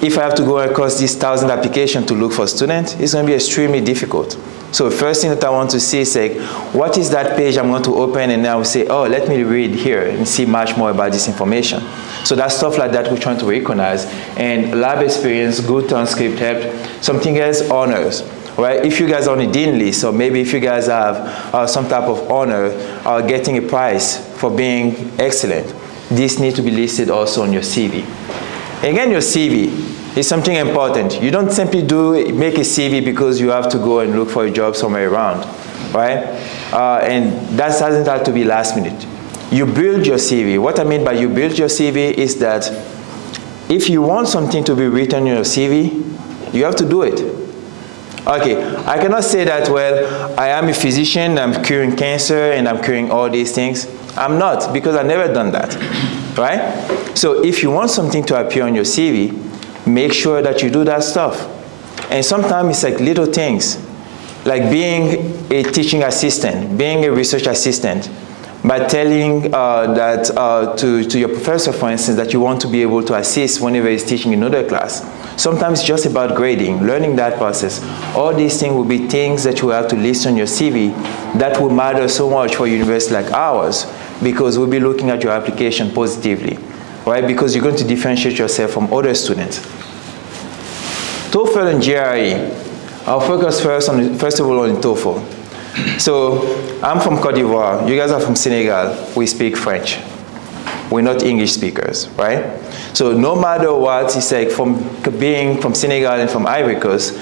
If I have to go across these 1,000 applications to look for students, it's going to be extremely difficult. So the first thing that I want to see is like, what is that page I'm going to open, and I will say, oh, let me read here and see much more about this information. So that's stuff like that we're trying to recognize. And lab experience, good transcript help. Something else, honors. Right? If you guys are on a dean list, or maybe if you guys have some type of honor or getting a prize for being excellent, this needs to be listed also on your CV. Again, your CV is something important. You don't simply make a CV because you have to go and look for a job somewhere around, right? And that doesn't have to be last minute. You build your CV. What I mean by you build your CV is that if you want something to be written in your CV, you have to do it. Okay, I cannot say that, well, I am a physician, I'm curing cancer, and I'm curing all these things. I'm not, because I've never done that, right? So if you want something to appear on your CV, make sure that you do that stuff. And sometimes it's like little things, like being a teaching assistant, being a research assistant, by telling to your professor, for instance, that you want to be able to assist whenever he's teaching another class. Sometimes it's just about grading, learning that process. All these things will be things that you have to list on your CV that will matter so much for a university like ours, because we'll be looking at your application positively, right? Because you're going to differentiate yourself from other students. TOEFL and GRE. I'll focus first of all on TOEFL. So I'm from Côte d'Ivoire. You guys are from Senegal. We speak French. We're not English speakers, right? So no matter what, it's like from being from Senegal and from Ivory Coast, we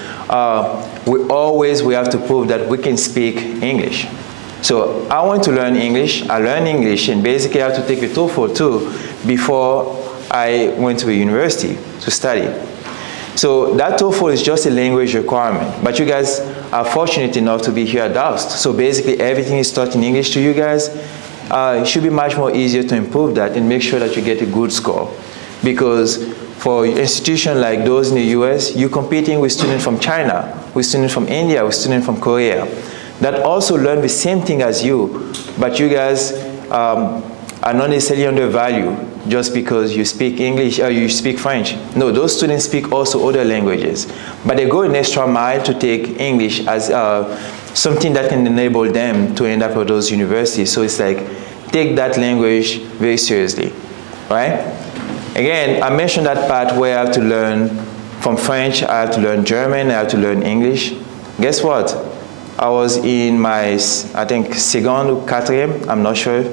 have to prove that we can speak English. So I want to learn English. I learned English, and basically I have to take the TOEFL too before I went to a university to study. So that TOEFL is just a language requirement, but you guys are fortunate enough to be here at DAUST. So basically everything is taught in English to you guys. It should be much more easier to improve that and make sure that you get a good score. Because for institutions like those in the US, you're competing with students from China, with students from India, with students from Korea, that also learn the same thing as you, but you guys are not necessarily undervalued just because you speak English or you speak French. No, those students speak also other languages, but they go an extra mile to take English as something that can enable them to end up at those universities. So it's like, take that language very seriously, right? Again, I mentioned that part where I have to learn from French, I have to learn German, I have to learn English. Guess what? I was in my, I think, second or quatrième, I'm not sure.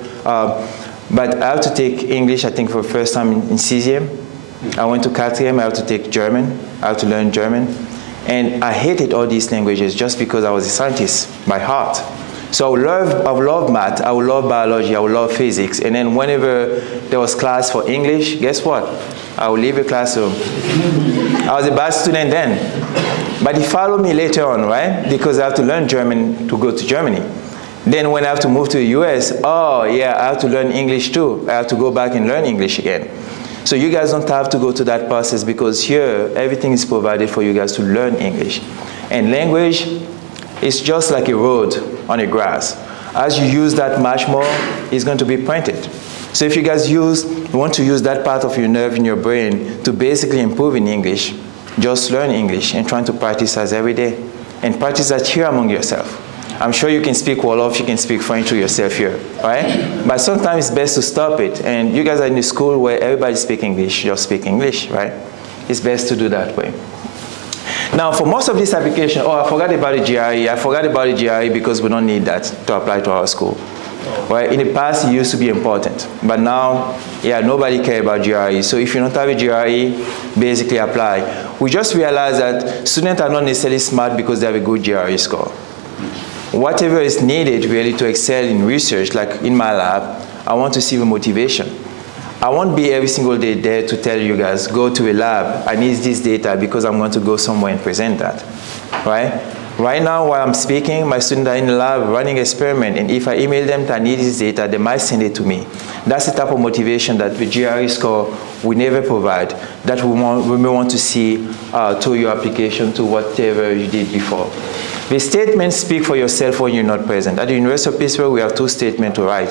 But I have to take English, I think, for the first time in sixième. I went to quatrième, I have to take German, I have to learn German. And I hated all these languages just because I was a scientist by heart. So I would love math, I would love biology, I would love physics. And then whenever there was class for English, guess what? I would leave the classroom. I was a bad student then. But it followed me later on, right? Because I have to learn German to go to Germany. Then when I have to move to the US, oh yeah, I have to learn English too. I have to go back and learn English again. So you guys don't have to go to that process, because here, everything is provided for you guys to learn English. And language is just like a road on a grass. As you use that much more, it's going to be printed. So if you guys want to use that part of your nerve in your brain to basically improve in English, just learn English and try to practice that every day. And practice that here among yourself. I'm sure you can speak Wolof, you can speak French to yourself here, right? But sometimes it's best to stop it. And you guys are in a school where everybody speaks English, you speak English, right? It's best to do that way. Now, for most of this application, oh, I forgot about the GRE. I forgot about the GRE because we don't need that to apply to our school. Right? In the past, it used to be important. But now, yeah, nobody cares about GRE. So if you don't have a GRE, basically apply. We just realized that students are not necessarily smart because they have a good GRE score. Whatever is needed really to excel in research, like in my lab, I want to see the motivation. I won't be every single day there to tell you guys, go to a lab, I need this data because I'm going to go somewhere and present that, right? Right now, while I'm speaking, my students are in the lab running experiment, and if I email them that I need this data, they might send it to me. That's the type of motivation that the GRE score will never provide, that we may want to see to your application, to whatever you did before. The statements speak for yourself when you're not present. At the University of Pittsburgh, we have 2 statements to write.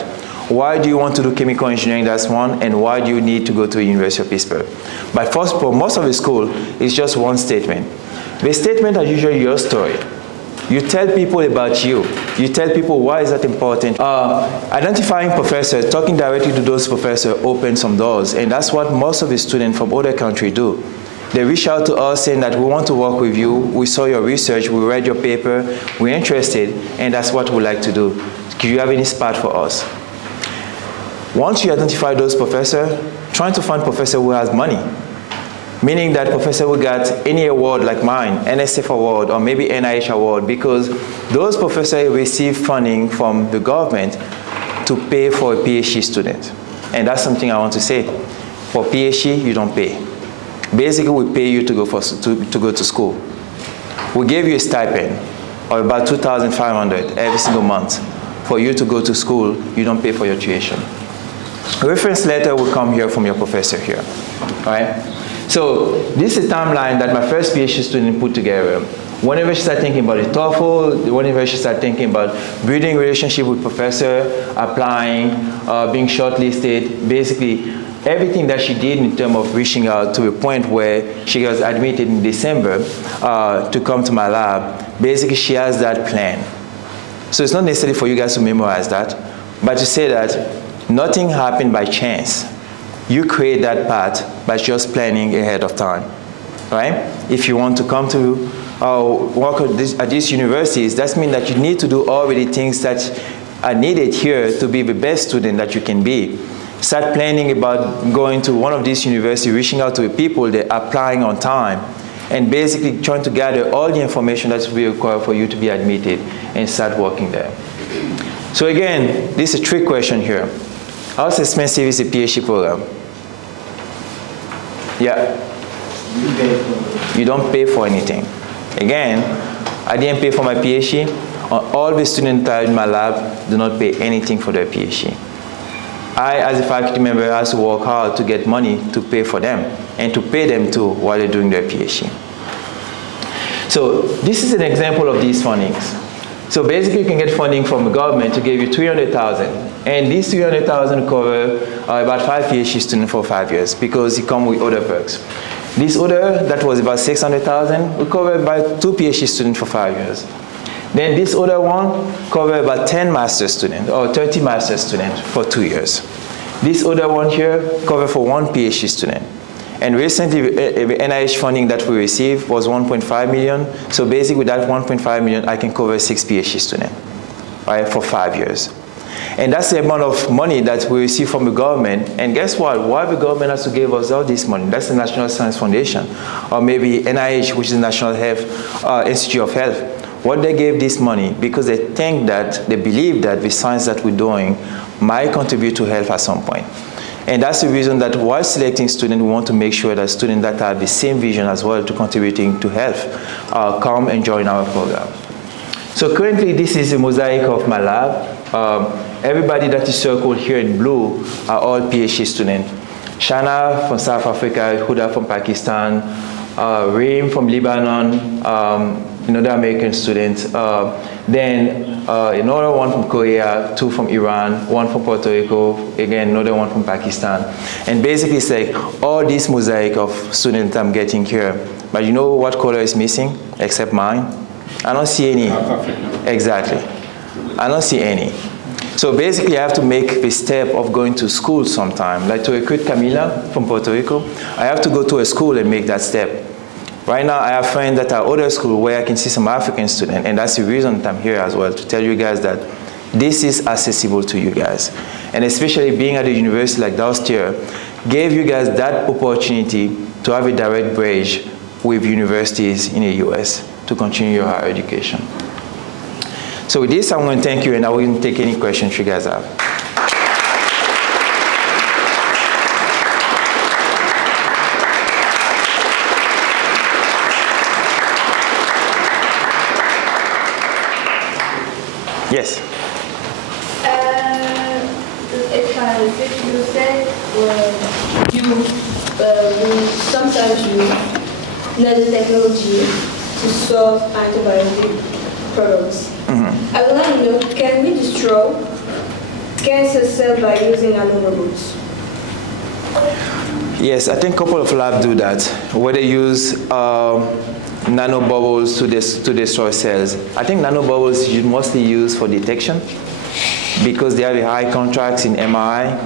Why do you want to do chemical engineering? That's one. And why do you need to go to the University of Pittsburgh? But for most of the school, it's just 1 statement. The statement are usually your story. You tell people about you. You tell people why is that important. Identifying professors, talking directly to those professors opens some doors. And that's what most of the students from other countries do. They reach out to us saying that we want to work with you. We saw your research. We read your paper. We're interested. And that's what we like to do. Do you have any spot for us? Once you identify those professors, trying to find a professor who has money, meaning that professor who got any award like mine, NSF award or maybe NIH award, because those professors receive funding from the government to pay for a PhD student. And that's something I want to say. For PhD, you don't pay. Basically, we pay you to go to school. We give you a stipend of about $2,500 every single month for you to go to school. You don't pay for your tuition. A reference letter will come here from your professor here, right? So this is a timeline that my first PhD student put together. Whenever she started thinking about the TOEFL, whenever she started thinking about building a relationship with professor, applying, being shortlisted, basically everything that she did in terms of reaching out to a point where she was admitted in December to come to my lab, basically she has that plan. So it's not necessarily for you guys to memorize that, but to say that nothing happened by chance. You create that path by just planning ahead of time, right? If you want to come to work at these universities, that means that you need to do already things that are needed here to be the best student that you can be. Start planning about going to one of these universities, reaching out to the people, they're applying on time, and basically trying to gather all the information that's required for you to be admitted and start working there. So again, this is a trick question here. How expensive is a PhD program? Yeah. You don't pay for anything. Again, I didn't pay for my PhD. All the students in my lab do not pay anything for their PhD. I, as a faculty member, have to work hard to get money to pay for them and to pay them too while they're doing their PhD. So this is an example of these fundings. So basically, you can get funding from the government to give you $300,000. And these $300,000 cover about 5 PhD students for 5 years because it comes with other perks. This other, that was about $600,000, we cover about 2 PhD students for 5 years. Then this other one covered about 10 master's students or 30 master's students for 2 years. This other one here covered for 1 PhD student. And recently, the NIH funding that we received was $1.5 million. So basically, with that $1.5 million, I can cover 6 PhD students, right, for 5 years. And that's the amount of money that we receive from the government. And guess what? Why the government has to give us all this money? That's the National Science Foundation, or maybe NIH, which is the National Institute of Health. What they gave this money because they think that, they believe that the science that we're doing might contribute to health at some point. And that's the reason that while selecting students, we want to make sure that students that have the same vision as well to contributing to health come and join our program. So currently, this is a mosaic of my lab. Everybody that is circled here in blue are all PhD students. Shana from South Africa, Huda from Pakistan, Reem from Lebanon, another American student. Then another one from Korea, 2 from Iran, 1 from Puerto Rico, again, another one from Pakistan. And basically it's like all this mosaic of students I'm getting here. But you know what color is missing except mine? I don't see any. Africa. Exactly. I don't see any. So basically, I have to make the step of going to school sometime. Like to recruit Camila from Puerto Rico, I have to go to a school and make that step. Right now, I have friends that are other school where I can see some African students, and that's the reason that I'm here as well, to tell you guys that this is accessible to you guys. And especially being at a university like DAUST here, gave you guys that opportunity to have a direct bridge with universities in the US to continue your higher education. So with this, I'm going to thank you, and I will take any questions you guys have. Yes? You said you sometimes use nanotechnology to solve antibiotic products. I would like to know, can we destroy cancer cells by using nanobubbles? Yes, I think a couple of labs do that, where they use nanobubbles to destroy cells. I think nanobubbles you mostly use for detection because they have a high contrast in MRI.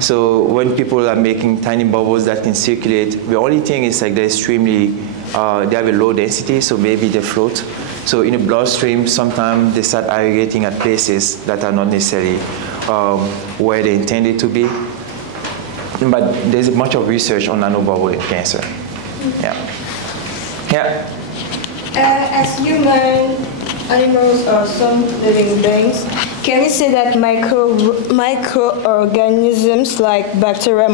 So when people are making tiny bubbles that can circulate, the only thing is like they're extremely, they have a low density, so maybe they float. So in the bloodstream, sometimes they start aggregating at places that are not necessarily where they intended to be. But there's much of research on nanobubble in cancer. Yeah. Yeah. As human, animals, or some living beings, can we say that microorganisms like bacteria,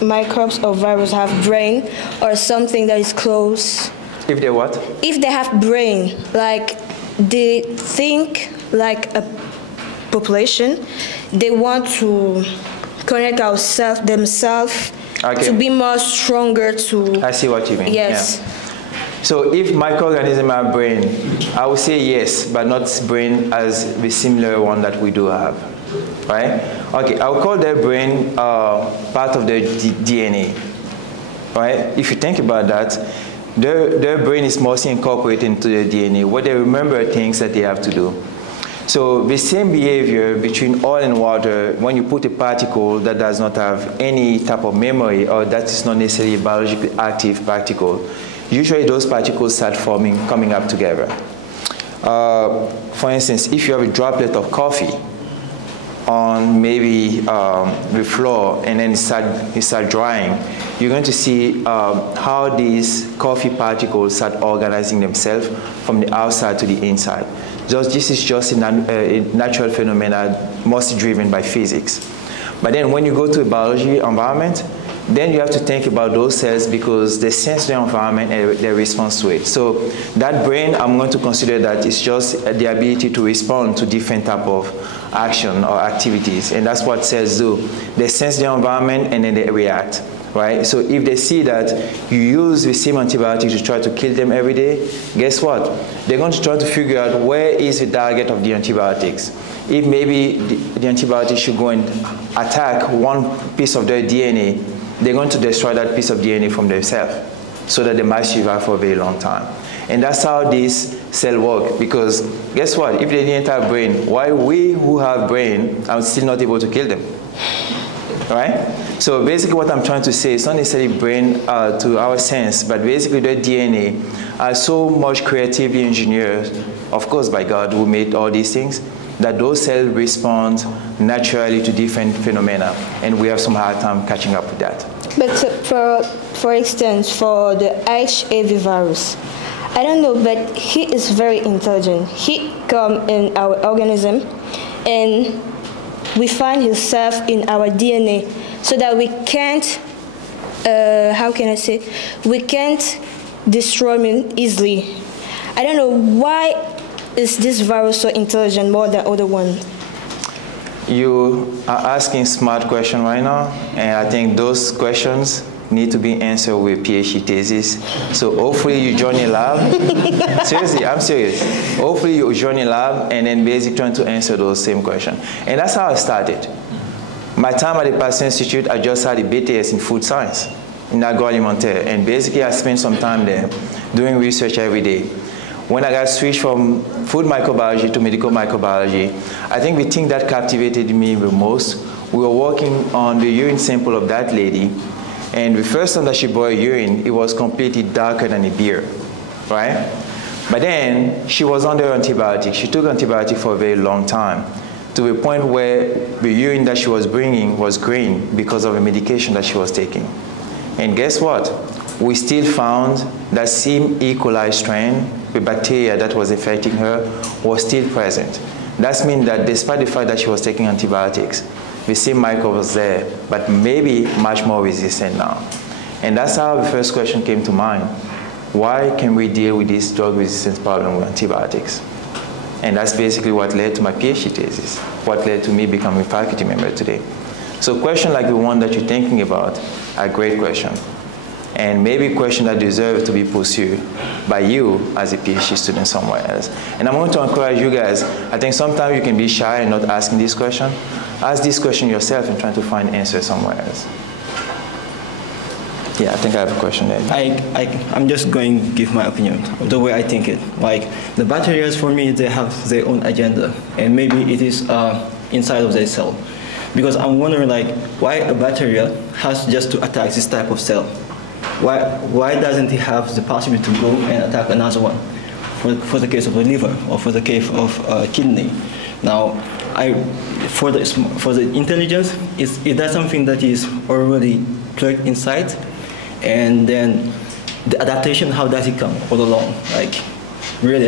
microbes, or viruses have brain, or something that is close? If they what? If they have brain, like they think like a population, they want to connect themselves to be more stronger to... I see what you mean. Yes. Yeah. So if microorganisms have brain, I would say yes, but not brain as the similar one that we do have, right? Okay, I would call their brain part of their DNA, right? If you think about that, their brain is mostly incorporated into their DNA, where they remember things that they have to do. So the same behavior between oil and water, when you put a particle that does not have any type of memory or that is not necessarily a biologically active particle, usually those particles start coming up together. For instance, if you have a droplet of coffee on maybe the floor and then it start drying, you're going to see how these coffee particles start organizing themselves from the outside to the inside. This is just a natural phenomenon, mostly driven by physics. But then when you go to a biology environment, then you have to think about those cells because they sense the environment and they respond to it. So that brain, I'm going to consider that it's just the ability to respond to different type of action or activities. And that's what cells do. They sense the environment and then they react. Right? So if they see that you use the same antibiotics to try to kill them every day, guess what? They're going to try to figure out where is the target of the antibiotics. If maybe the antibiotics should go and attack one piece of their DNA, they're going to destroy that piece of DNA from themselves so that they might survive for a very long time. And that's how these cells work, because guess what? If they didn't have brain, why we who have brain are still not able to kill them? Right? So basically what I'm trying to say is not necessarily brain to our sense, but basically their DNA are so much creatively engineered, of course by God who made all these things, that those cells respond naturally to different phenomena, and we have some hard time catching up with that. But for instance, for the HIV virus, I don't know, but he is very intelligent. He comes in our organism, and we find himself in our DNA, so that we can't, how can I say, we can't destroy him easily. I don't know, why is this virus so intelligent more than other one? You are asking smart questions right now, and I think those questions need to be answered with Ph.D. thesis. So hopefully you join a lab. Seriously, I'm serious. Hopefully you join a lab and then basically trying to answer those same questions. And that's how I started. My time at the Pasteur Institute, I just had a BTS in Food Science in agroalimentaire, and basically I spent some time there doing research every day. when I got switched from food microbiology to medical microbiology, I think the thing that captivated me the most, we were working on the urine sample of that lady, and the first time that she brought urine, it was completely darker than a beer, right? But then she was under antibiotics. She took antibiotics for a very long time, to the point where the urine that she was bringing was green because of the medication that she was taking. And guess what? We still found that same E. coli strain, the bacteria that was affecting her, was still present. That means that despite the fact that she was taking antibiotics, the same microbe was there, but maybe much more resistant now. And that's how the first question came to mind. Why can we deal with this drug resistance problem with antibiotics? And that's basically what led to my PhD thesis, what led to me becoming a faculty member today. So questions like the one that you're thinking about are a great question. And maybe questions that deserve to be pursued by you as a PhD student somewhere else. And I'm going to encourage you guys, I think sometimes you can be shy and not asking this question. Ask this question yourself and try to find answers somewhere else. Yeah, I think I have a question there. I'm just going to give my opinion, the way I think it. Like, the bacteria, for me, they have their own agenda, and maybe it is inside of their cell. Because I'm wondering, like, why a bacteria has just to attack this type of cell? Why doesn't it have the possibility to go and attack another one? For the case of the liver, or for the case of kidney. Now, for the intelligence, it does something that is already plugged inside. And then the adaptation, how does it come all along? Like, really,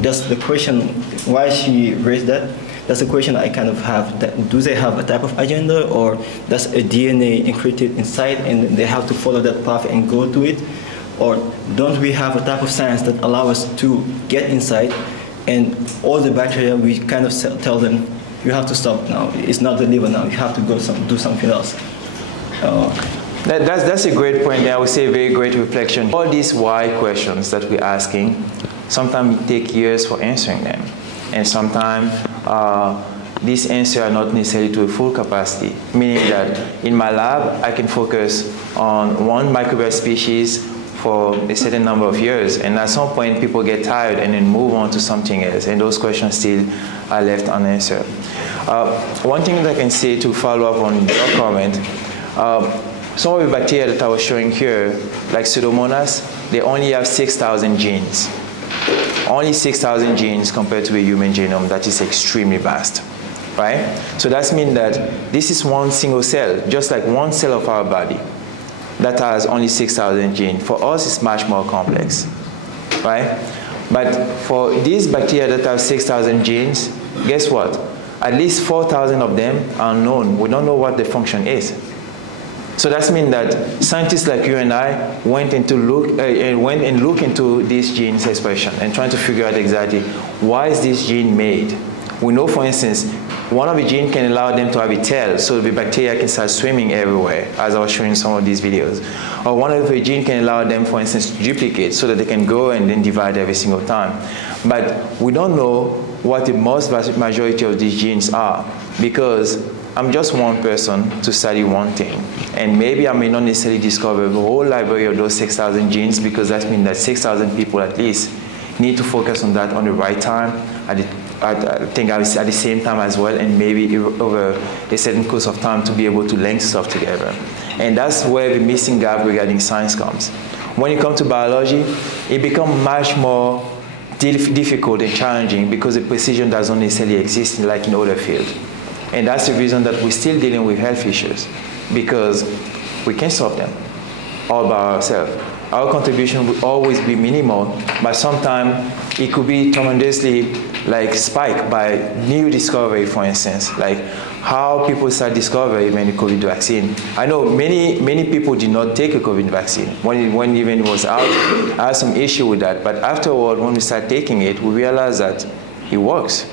that's the question, why she raised that. That's a question I kind of have. Do they have a type of agenda, or does a DNA encrypted inside and they have to follow that path and go to it? Or don't we have a type of science that allows us to get inside, and all the bacteria, we kind of tell them, you have to stop now. It's not the liver now. You have to go do something else. That's a great point, and I would say a very great reflection. All these why questions that we're asking, sometimes take years for answering them. And sometimes these answers are not necessarily to a full capacity, meaning that in my lab, I can focus on one microbial species for a certain number of years, and at some point people get tired and then move on to something else, and those questions still are left unanswered. One thing that I can say to follow up on your comment, some of the bacteria that I was showing here, like Pseudomonas, they only have 6,000 genes. Only 6,000 genes compared to the human genome. That is extremely vast, right? So that means that this is one single cell, just like one cell of our body, that has only 6,000 genes. For us, it's much more complex, right? But for these bacteria that have 6,000 genes, guess what? At least 4,000 of them are unknown. We don't know what the function is. So that means that scientists like you and I went and looked into this gene's expression and trying to figure out exactly why is this gene made. We know, for instance, one of the genes can allow them to have a tail so the bacteria can start swimming everywhere, as I was showing in some of these videos. Or one of the genes can allow them, for instance, to duplicate so that they can grow and then divide every single time. But we don't know what the most vast majority of these genes are, because I'm just one person to study one thing. And maybe I may not necessarily discover the whole library of those 6,000 genes, because that means that 6,000 people at least need to focus on that on the right time, I think at the same time as well, and maybe over a certain course of time to be able to link stuff together. And that's where the missing gap regarding science comes. When it comes to biology, it becomes much more difficult and challenging because the precision doesn't necessarily exist like in other fields. And that's the reason that we're still dealing with health issues, because we can't solve them all by ourselves. Our contribution will always be minimal, but sometimes it could be tremendously spiked by new discovery, for instance, like how people start discovering even the COVID vaccine. I know many people did not take a COVID vaccine when even it was out. I had some issue with that, but afterward, when we start taking it, we realized that it works.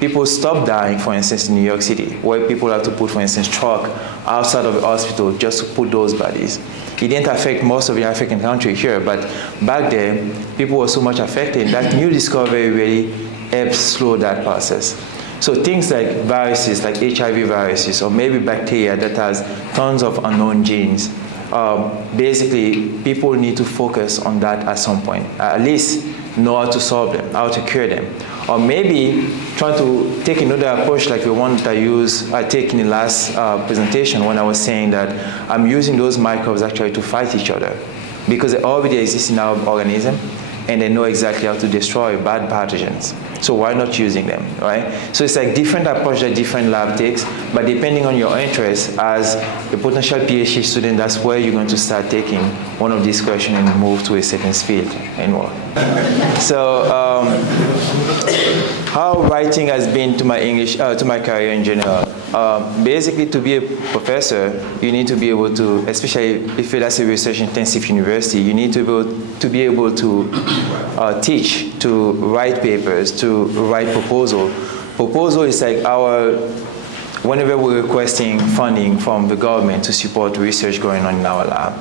People stop dying, for instance, in New York City, where people have to put, for instance, chalk outside of the hospital just to put those bodies. It didn't affect most of the African countries here, but back there, people were so much affected. That new discovery really helps slow that process. So things like viruses, like HIV viruses, or maybe bacteria that has tons of unknown genes, basically, people need to focus on that at some point. At least know how to solve them, how to cure them. Or maybe trying to take another approach like the one that I take in the last presentation when I was saying that I'm using those microbes actually to fight each other because they already exist in our organism and they know exactly how to destroy bad pathogens. So why not using them, right? So it's like different approach that different lab takes, but depending on your interest as a potential PhD student, that's where you're going to start taking one of these questions and move to a certain field and work. So how writing has been to my English, to my career in general. Basically, to be a professor, you need to be able to, especially if that's a research-intensive university, you need to be able to teach, to write papers, to write proposal. Proposal is like whenever we're requesting funding from the government to support research going on in our lab.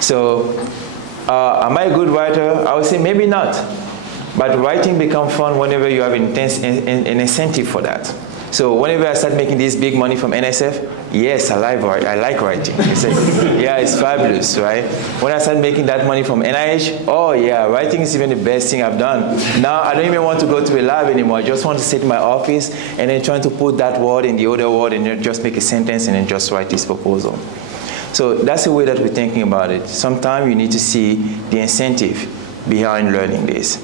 So, am I a good writer? I would say maybe not. But writing becomes fun whenever you have an incentive for that. So whenever I start making this big money from NSF, yes, I like writing. It's like, yeah, it's fabulous, right? When I start making that money from NIH, oh yeah, writing is even the best thing I've done. Now I don't even want to go to a lab anymore. I just want to sit in my office and then trying to put that word in the other word and then just make a sentence and then just write this proposal. So that's the way that we're thinking about it. Sometimes you need to see the incentive behind learning this.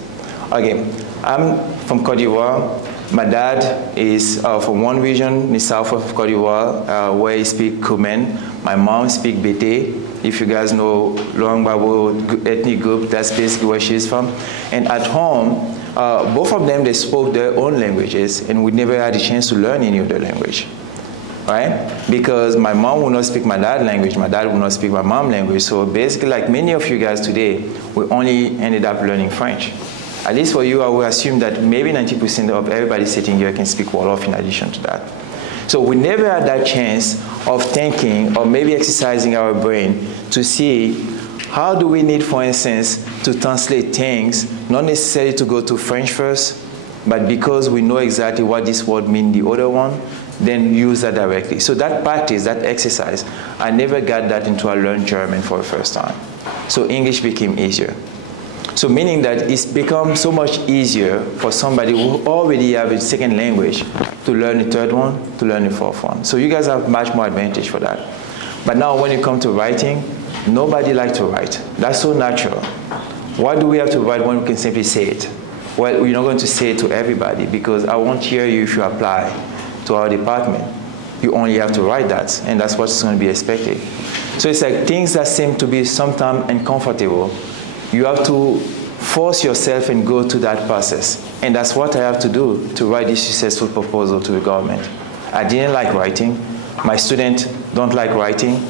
Okay, I'm from Côte d'Ivoire. My dad is from one region in the south of Côte d'Ivoire where he speaks Kumen. My mom speaks Bete. If you guys know Long Babo ethnic group, that's basically where she's from. And at home, both of them, they spoke their own languages and we never had a chance to learn any other language. Right? Because my mom would not speak my dad's language, my dad would not speak my mom's language. So basically, like many of you guys today, we only ended up learning French. At least for you, I would assume that maybe 90% of everybody sitting here can speak Wolof in addition to that. So we never had that chance of thinking or maybe exercising our brain to see how do we need, for instance, to translate things, not necessarily to go to French first, but because we know exactly what this word means, the other one, then use that directly. So that practice, that exercise, I never got that until I learned German for the first time. So English became easier. So meaning that it's become so much easier for somebody who already have a second language to learn the third one, to learn the fourth one. So you guys have much more advantage for that. But now when it comes to writing, nobody likes to write. That's so natural. Why do we have to write when we can simply say it? Well, we're not going to say it to everybody because I won't hear you if you apply to our department. You only have to write that, and that's what's going to be expected. So it's like things that seem to be sometimes uncomfortable, you have to force yourself and go through that process. And that's what I have to do to write this successful proposal to the government. I didn't like writing. My students don't like writing,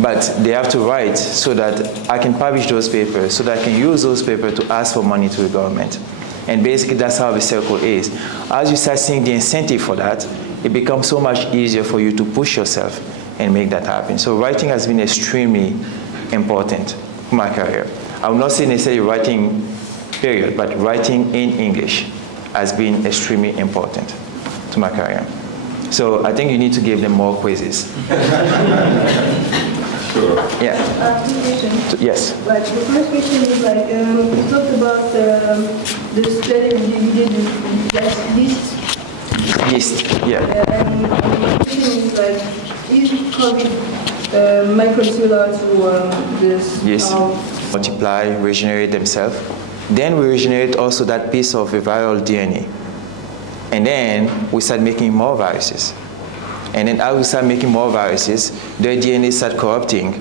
but they have to write so that I can publish those papers, so that I can use those papers to ask for money to the government. And basically that's how the circle is. As you start seeing the incentive for that, it becomes so much easier for you to push yourself and make that happen. So writing has been extremely important in my career. I would not say necessarily writing, period, but writing in English has been extremely important to my career. So I think you need to give them more quizzes. Sure. Yeah. Two questions. Yes. Like the first question is like you talked about the study you did with yeast. Yeast. Yeah. And my question is like, is COVID microbes similar to this? Yes. Multiply, regenerate themselves. Then we regenerate also that piece of the viral DNA. And then we start making more viruses. And then as we start making more viruses, their DNA start corrupting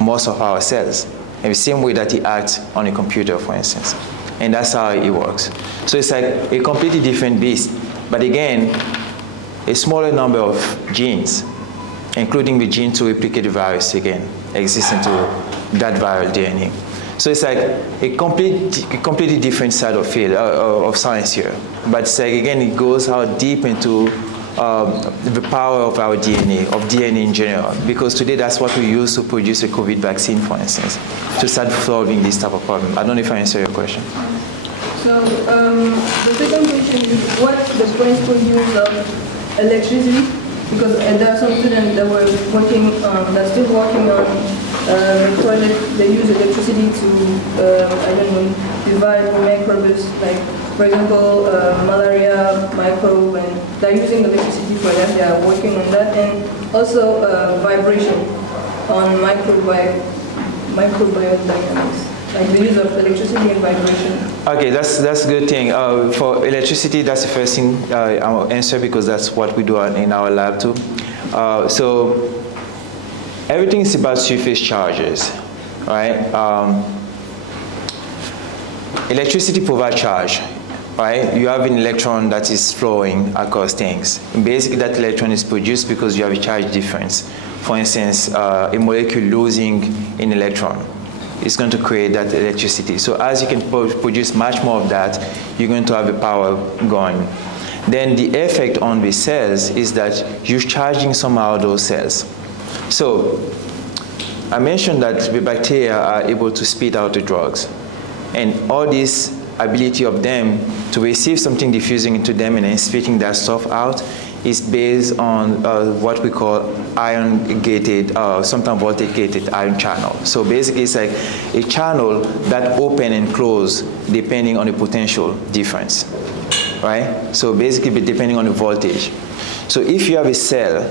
most of our cells in the same way that it acts on a computer, for instance. And that's how it works. So it's like a completely different beast. But again, a smaller number of genes, including the gene to replicate the virus again, exists into that viral DNA. So it's like a completely different side of field of science here. But it's like, again, it goes out deep into the power of our DNA, of DNA in general. Because today that's what we use to produce a COVID vaccine, for instance, to start solving this type of problem. I don't know if I answered your question. So the second question is, what's the principal use of electricity? Because there are some students that were working, that's still working on the project. They use electricity to, I don't know, divide microbes, like for example, malaria, microbe, and they're using electricity for that. They are working on that, and also vibration on microbiome dynamics. Like the use of electricity and vibration. Okay, that's a good thing. For electricity, that's the first thing I'll answer because that's what we do in our lab too. So everything is about surface charges, right? Electricity provides charge, right? You have an electron that is flowing across things. And basically, that electron is produced because you have a charge difference. For instance, a molecule losing an electron. It's going to create that electricity. So as you can produce much more of that, you're going to have the power going. Then the effect on the cells is that you're charging somehow those cells. So I mentioned that the bacteria are able to spit out the drugs. And all this ability of them to receive something diffusing into them and then spitting that stuff out is based on what we call ion-gated, sometimes voltage-gated ion channel. So basically it's like a channel that open and close depending on the potential difference, right? So basically depending on the voltage. So if you have a cell,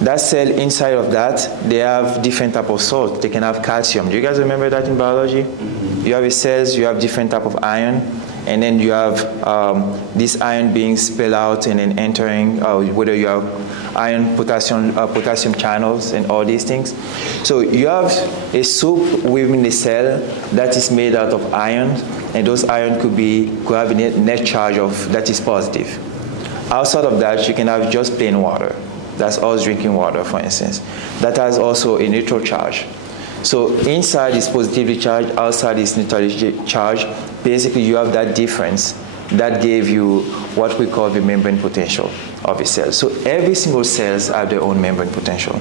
that cell inside of that, they have different type of salt. They can have calcium. Do you guys remember that in biology? Mm-hmm. You have a cells, you have different type of ion, and then you have this ion being spilled out and then entering, whether you have ion, potassium channels and all these things. So you have a soup within the cell that is made out of iron, and those ions could have a net charge of that is positive. Outside of that, you can have just plain water. That's us drinking water, for instance. That has also a neutral charge. So inside is positively charged, outside is neutrally charged. Basically, you have that difference that gave you what we call the membrane potential of a cell. So every single cells have their own membrane potential.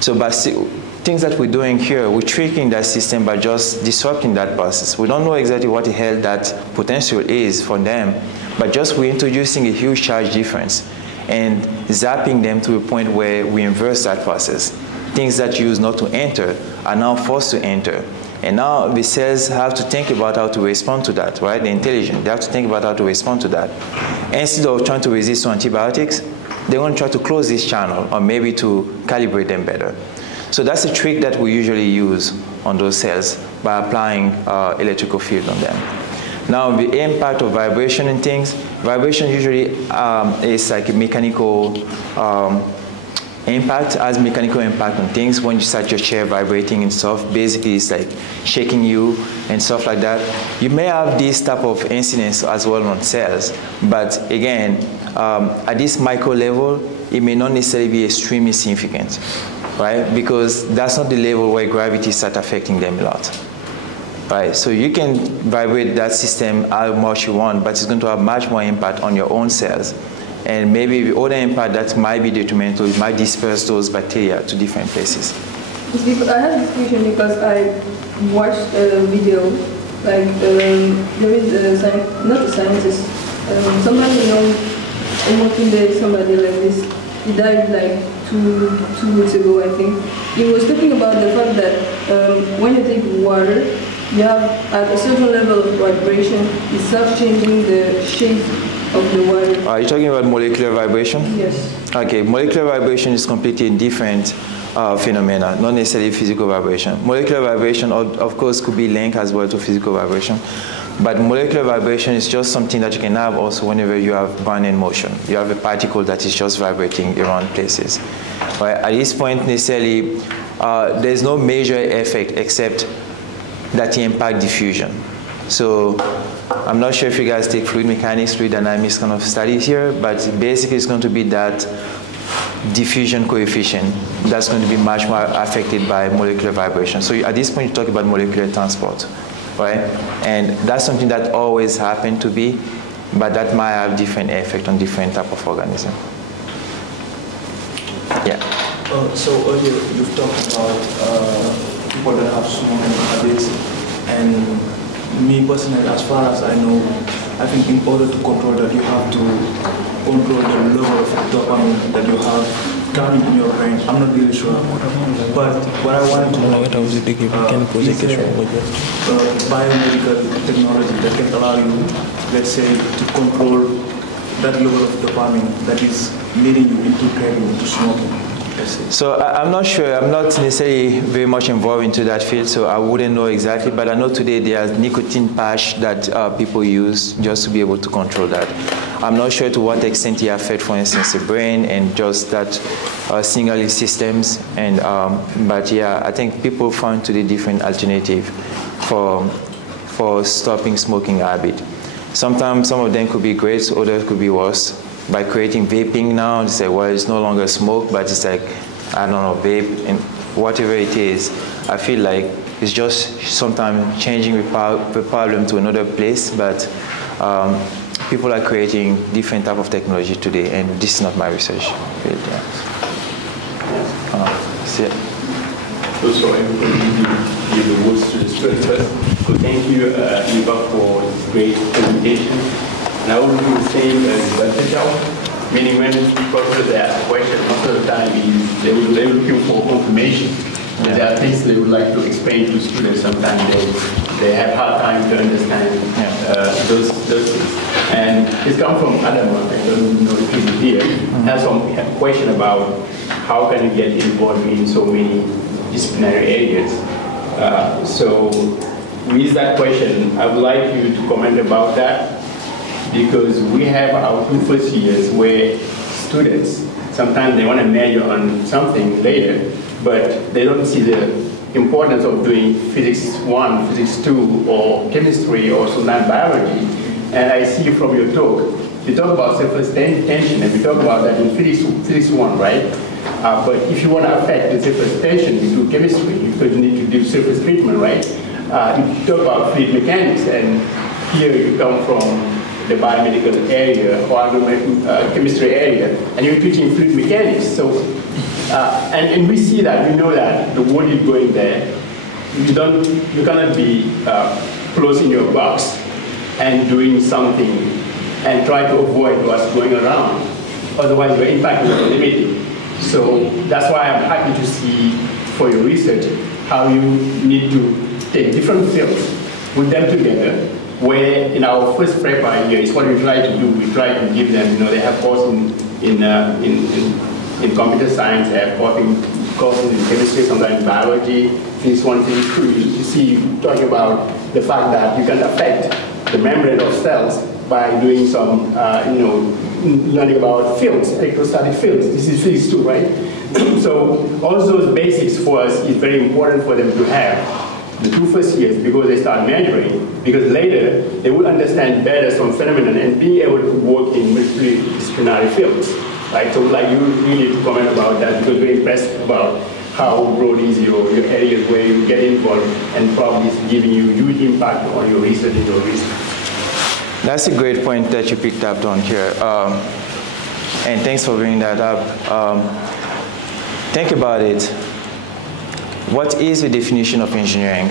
So by things that we're doing here, we're tricking that system by just disrupting that process. We don't know exactly what the hell that potential is for them, but just we're introducing a huge charge difference and zapping them to a point where we inverse that process. Things that used not to enter are now forced to enter. And now the cells have to think about how to respond to that, right? They're intelligent. They have to think about how to respond to that. Instead of trying to resist to antibiotics, they want to try to close this channel or maybe to calibrate them better. So that's a trick that we usually use on those cells by applying electrical field on them. Now, the impact of vibration and things, vibration usually is like a mechanical impact, has mechanical impact on things. When you start your chair vibrating and stuff, basically it's like shaking you and stuff like that. You may have this type of incidence as well on cells, but again, at this micro level, it may not necessarily be extremely significant, right? Because that's not the level where gravity starts affecting them a lot. Right, so you can vibrate that system how much you want, but it's going to have much more impact on your own cells. And maybe the other impact that might be detrimental, it might disperse those bacteria to different places. I have this question because I watched a video, like there is not a scientist, somebody working there, somebody like this. He died like two weeks ago, I think. He was talking about the fact that when you take water, you have at a certain level of vibration, it starts changing the shape of the water. Are you talking about molecular vibration? Yes. Okay, molecular vibration is completely different phenomena, not necessarily physical vibration. Molecular vibration, of course, could be linked as well to physical vibration. But molecular vibration is just something that you can have also whenever you have burning motion. You have a particle that is just vibrating around places. Right? At this point, necessarily, there's no major effect except that impact diffusion. So I'm not sure if you guys take fluid mechanics, fluid dynamics kind of studies here, but basically it's going to be that diffusion coefficient that's going to be much more affected by molecular vibration. So at this point, you talk about molecular transport, right? And that's something that always happened to be, but that might have different effect on different type of organism. Yeah. So earlier you've talked about people that have smoking habits, and me personally, as far as I know, I think in order to control that, you have to control the level of dopamine that you have coming in your brain. I'm not really sure. But what I wanted to know is biomedical technology that can allow you, let's say, to control that level of dopamine that is leading you into craving, into smoking. So I'm not sure. I'm not necessarily very much involved into that field, so I wouldn't know exactly. But I know today there's nicotine patch that people use just to be able to control that. I'm not sure to what extent it affects, for instance, the brain and just that single systems. And but yeah, I think people find today different alternative for stopping smoking habit. Sometimes some of them could be great, others could be worse. By creating vaping now, they say, well, it's no longer smoke, but it's like, I don't know, vape, and whatever it is, I feel like it's just sometimes changing the problem to another place, but people are creating different type of technology today, and this is not my research field. Yeah. So I will give the words to the speaker first. So thank you, Niepa, for this great presentation. And I will do the same as Bacterial, meaning when professors ask a question, most of the time they're looking for confirmation. Yeah. There are things they would like to explain to students. Sometimes they have hard time to understand those things. And it's come from Adam, I don't know if he's here, has some question about how can you get involved in so many disciplinary areas. So with that question, I would like you to comment about that, because we have our 2 first years where students, sometimes they want to major on something later, but they don't see the importance of doing physics 1, physics 2, or chemistry, or sometimes biology. And I see from your talk, you talk about surface tension, and we talk about that in physics 1, right? But if you want to affect the surface tension, you do chemistry, because you need to do surface treatment, right? You talk about fluid mechanics, and here you come from the biomedical area or chemistry area, and you're teaching fluid mechanics. So, and we see that, we know that the world is going there. You cannot be closed in your box and doing something and try to avoid what's going around. Otherwise, your impact will be limited. So that's why I'm happy to see for your research how you need to take different fields, put them together, where in our first prep year is what we try to do. We try to give them, they have courses in computer science, they have courses in chemistry, sometimes biology, physics 1, physics 2. You see, talking about the fact that you can affect the membrane of cells by doing some, learning about fields, electrostatic fields. This is physics 2, right? So all those basics for us is very important for them to have the 2 first years, because they start measuring, because later they will understand better some phenomenon and be able to work in multidisciplinary fields, right? So like you need to comment about that, because we're impressed about how broad is your areas where you get involved, and probably it's giving you huge impact on your research and your research. That's a great point that you picked up on here. And thanks for bringing that up. Think about it. What is the definition of engineering?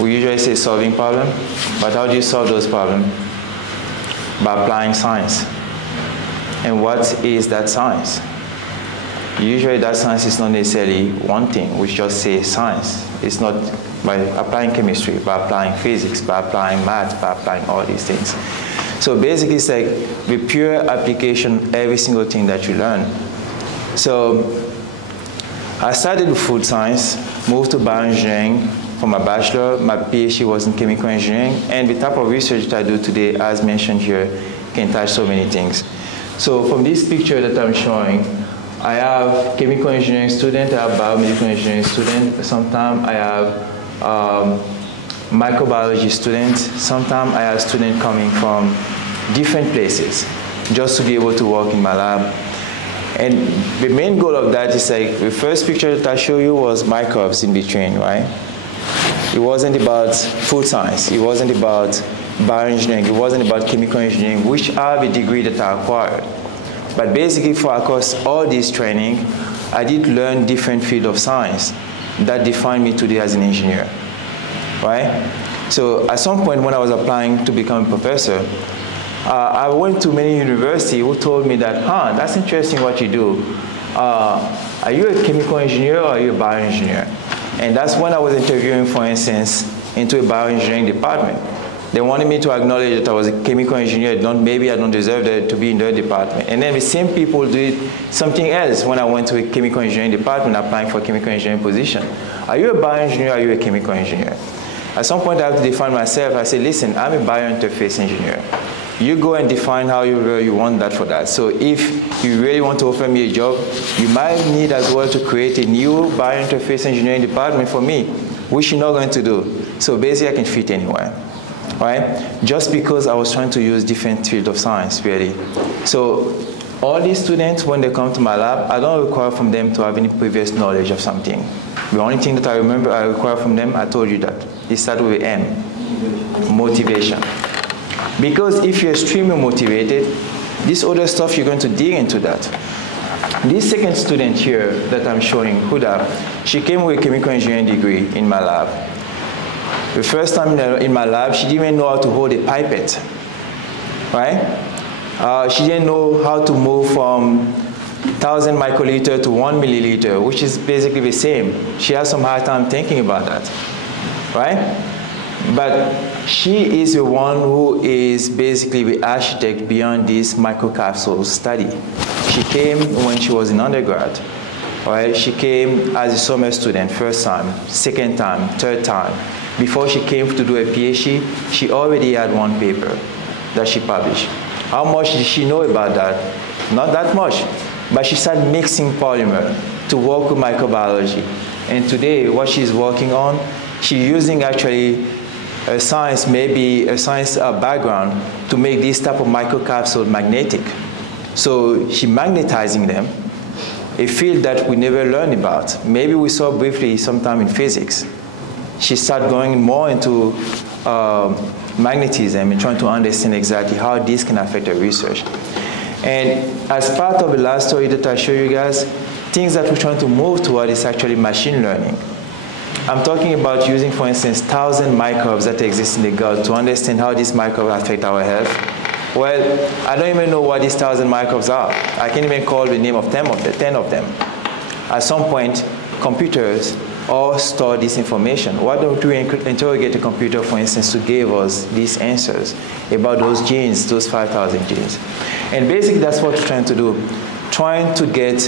We usually say solving problems, but how do you solve those problems? By applying science. And what is that science? Usually that science is not necessarily one thing. We just say science. It's not by applying chemistry, by applying physics, by applying math, by applying all these things. So basically it's like the pure application every single thing that you learn. So I started with food science, moved to bioengineering for my bachelor. My Ph.D. was in chemical engineering, and the type of research that I do today, as mentioned here, can touch so many things. So from this picture that I'm showing, I have chemical engineering student, I have biomedical engineering student. Sometimes I have microbiology students. Sometimes I have students coming from different places just to be able to work in my lab. And the main goal of that is like, the first picture that I showed you was microbes in between, right? It wasn't about food science. It wasn't about bioengineering. It wasn't about chemical engineering, which are the degree that I acquired. But basically, for across all this training, I did learn different fields of science that defined me today as an engineer, right? So at some point when I was applying to become a professor, I went to many universities who told me that, that's interesting what you do. Are you a chemical engineer or are you a bioengineer? And that's when I was interviewing, for instance, into a bioengineering department. They wanted me to acknowledge that I was a chemical engineer. Maybe I don't deserve to be in their department. And then the same people did something else when I went to a chemical engineering department applying for a chemical engineering position. Are you a bioengineer or are you a chemical engineer? At some point I have to define myself. I say, listen, I'm a biointerface engineer. You go and define how you want that for that. So if you really want to offer me a job, you might need as well to create a new biointerface engineering department for me, which you're not going to do. So basically I can fit anywhere. Right? Just because I was trying to use different fields of science, really. So all these students, when they come to my lab, I don't require from them to have any previous knowledge of something. The only thing that I require from them, I told you that. It starts with M, motivation. Because if you're extremely motivated, this other stuff, you're going to dig into that. This second student here that I'm showing, Huda, she came with a chemical engineering degree in my lab. The first time in my lab, she didn't even know how to hold a pipette, right? She didn't know how to move from 1,000 microliter to 1 milliliter, which is basically the same. She has some hard time thinking about that, right? But she is the one who is basically the architect beyond this microcapsule study. She came when she was in undergrad, right? She came as a summer student, first time, second time, third time. Before she came to do a Ph.D., she already had one paper that she published. How much did she know about that? Not that much. But she started mixing polymer to work with microbiology. And today, what she's working on, she's using actually a science, maybe a science background to make this type of microcapsule magnetic. So she's magnetizing them, a field that we never learned about. Maybe we saw briefly sometime in physics. She started going more into magnetism and trying to understand exactly how this can affect her research. And as part of the last story that I showed you guys, things that we're trying to move toward is actually machine learning. I'm talking about using, for instance, 1,000 microbes that exist in the gut to understand how these microbes affect our health. Well, I don't even know what these 1,000 microbes are. I can't even call the name of 10 of them. At some point, computers all store this information. Why don't we interrogate a computer, for instance, to give us these answers about those genes, those 5,000 genes? And basically, that's what we're trying to do, trying to get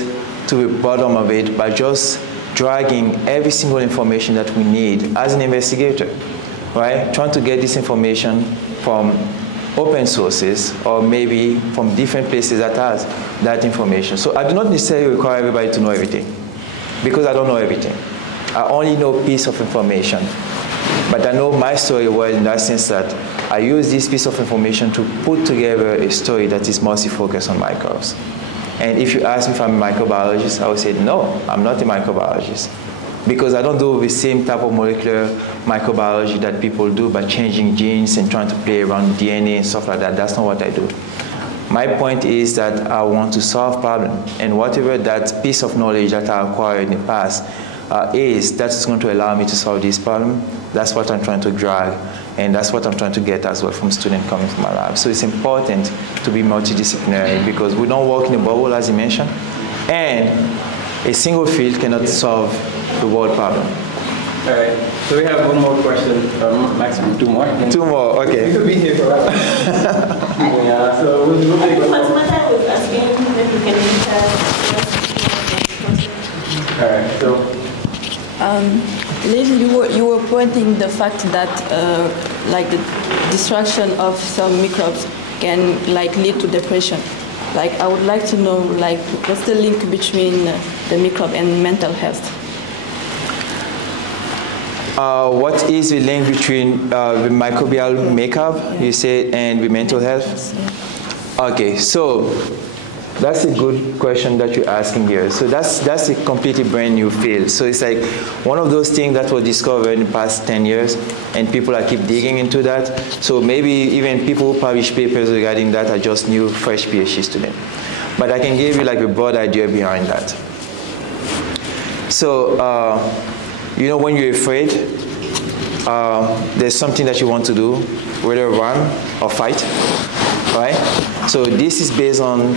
to the bottom of it by just dragging every single information that we need as an investigator, right? Trying to get this information from open sources or maybe from different places that has that information. So I do not necessarily require everybody to know everything because I don't know everything. I only know a piece of information, but I know my story well in that sense that I use this piece of information to put together a story that is mostly focused on microbes. And if you ask me if I'm a microbiologist, I would say, no, I'm not a microbiologist. Because I don't do the same type of molecular microbiology that people do by changing genes and trying to play around DNA and stuff like that. That's not what I do. My point is that I want to solve problems. And whatever that piece of knowledge that I acquired in the past that's going to allow me to solve this problem. That's what I'm trying to drag. And that's what I'm trying to get as well from students coming from my lab. So it's important to be multidisciplinary because we don't work in a bubble, as you mentioned. And a single field cannot solve the world problem. All right. So we have one more question, maximum two more. Two more, okay. We could be here for a while. Yeah, so we'll take one more. What I was asking, then we can All right, so. Liz, you were pointing the fact that like the destruction of some microbes can like lead to depression. Like I would like to know like what's the link between the microbe and mental health? What is the link between the microbial makeup, you said, and the mental health? Okay, so that's a good question that you're asking here. So that's a completely brand new field. So it's like one of those things that was discovered in the past 10 years, and people are keep digging into that. So maybe even people who publish papers regarding that are just new, fresh PhD students. But I can give you like a broad idea behind that. So, you know, when you're afraid, there's something that you want to do, whether run or fight. right? So this is based on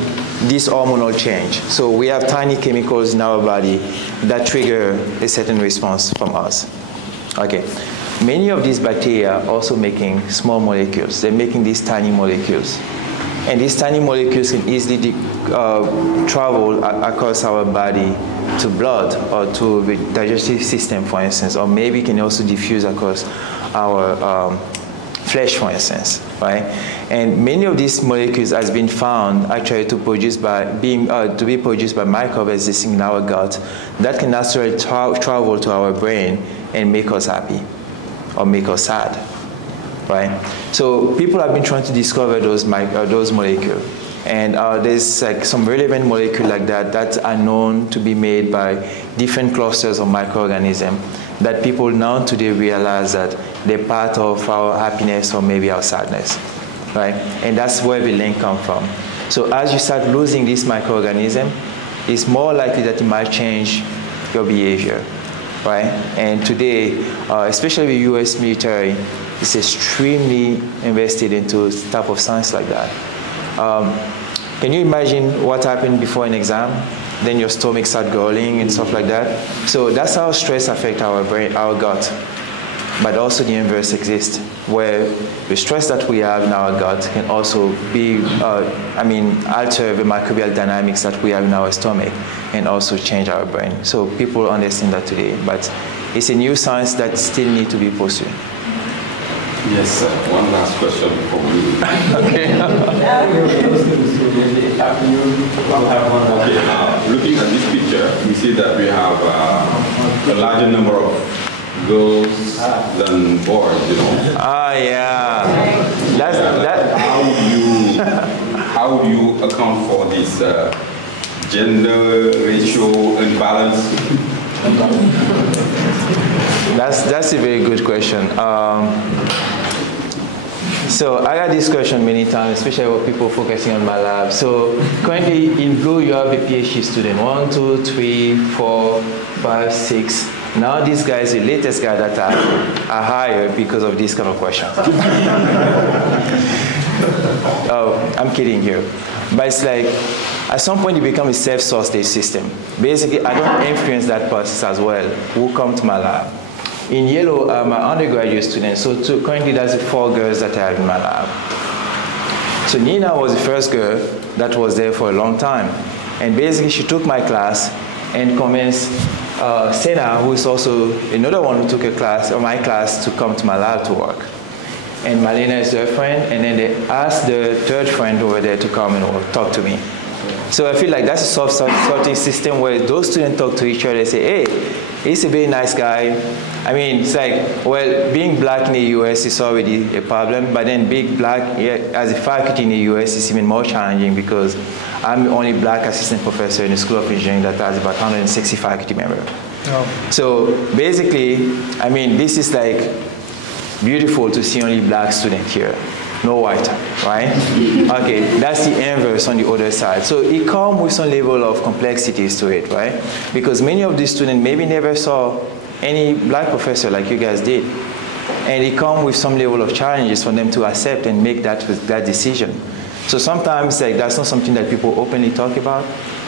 this hormonal change. So we have tiny chemicals in our body that trigger a certain response from us. Okay. Many of these bacteria are also making small molecules. They're making these tiny molecules. And these tiny molecules can easily travel across our body to blood or to the digestive system, for instance, or maybe can also diffuse across our flesh, for instance, right? And many of these molecules has been found actually to be produced by microbes existing in our gut that can naturally travel to our brain and make us happy or make us sad, right? So people have been trying to discover those molecules. And there's like some relevant molecules like that are known to be made by different clusters of microorganisms that people now today realize that they're part of our happiness or maybe our sadness, right? And that's where the link comes from. So as you start losing this microorganism, it's more likely that it might change your behavior, right? And today, especially the US military, is extremely invested into type of science like that. Can you imagine what happened before an exam? Then your stomach starts growling and stuff like that. So that's how stress affects our brain, our gut. But also the inverse exists, where the stress that we have in our gut can also be, alter the microbial dynamics that we have in our stomach and also change our brain. So people understand that today, but it's a new science that still needs to be pursued. Yes, one last question for me. Okay. Looking at this picture, we see that we have a larger number of girls than boys, you know. Yeah. How do you account for this gender ratio imbalance? That's a very good question. So I got this question many times, especially with people focusing on my lab. So currently in blue, you have a PhD student. 1, 2, 3, 4, 5, 6. Now this guy is the latest guy that I hired because of this kind of question. Oh, I'm kidding here. But it's like, at some point you become a self-sourced system. Basically, I don't influence that process as well, who come to my lab. In yellow, I'm an undergraduate student, so currently there's 4 girls that I have in my lab. So Nina was the first girl that was there for a long time. And basically she took my class and convinced Sena, who is also another one who took a class, or my class, to come to my lab to work. And Malena is their friend, and then they asked the third friend over there to come and talk to me. So I feel like that's a soft-sorting system where those students talk to each other and say, hey, he's a very nice guy. I mean, it's like, well, being black in the US is already a problem, but then being black as a faculty in the US is even more challenging because I'm the only black assistant professor in the School of Engineering that has about 160 faculty members. Oh. So basically, I mean, this is like beautiful to see only black students here. No white, right? Okay, that's the inverse on the other side. So it comes with some level of complexities to it, right? Because many of these students maybe never saw any black professor like you guys did. And it comes with some level of challenges for them to accept and make that decision. So sometimes like, that's not something that people openly talk about,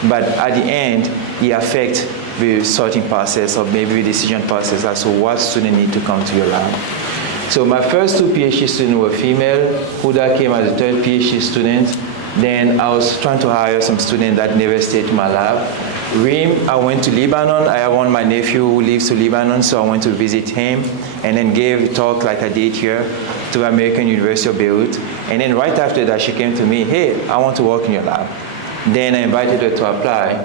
but at the end, it affects the sorting process or maybe the decision process as to what students need to come to your lab. So my first 2 PhD students were female. Huda came as a 3rd PhD student. Then I was trying to hire some students that never stayed to my lab. Reem, I went to Lebanon. I have one of my nephew who lives in Lebanon, so I went to visit him and then gave a talk like I did here to American University of Beirut. And then right after that, she came to me, hey, I want to work in your lab. Then I invited her to apply.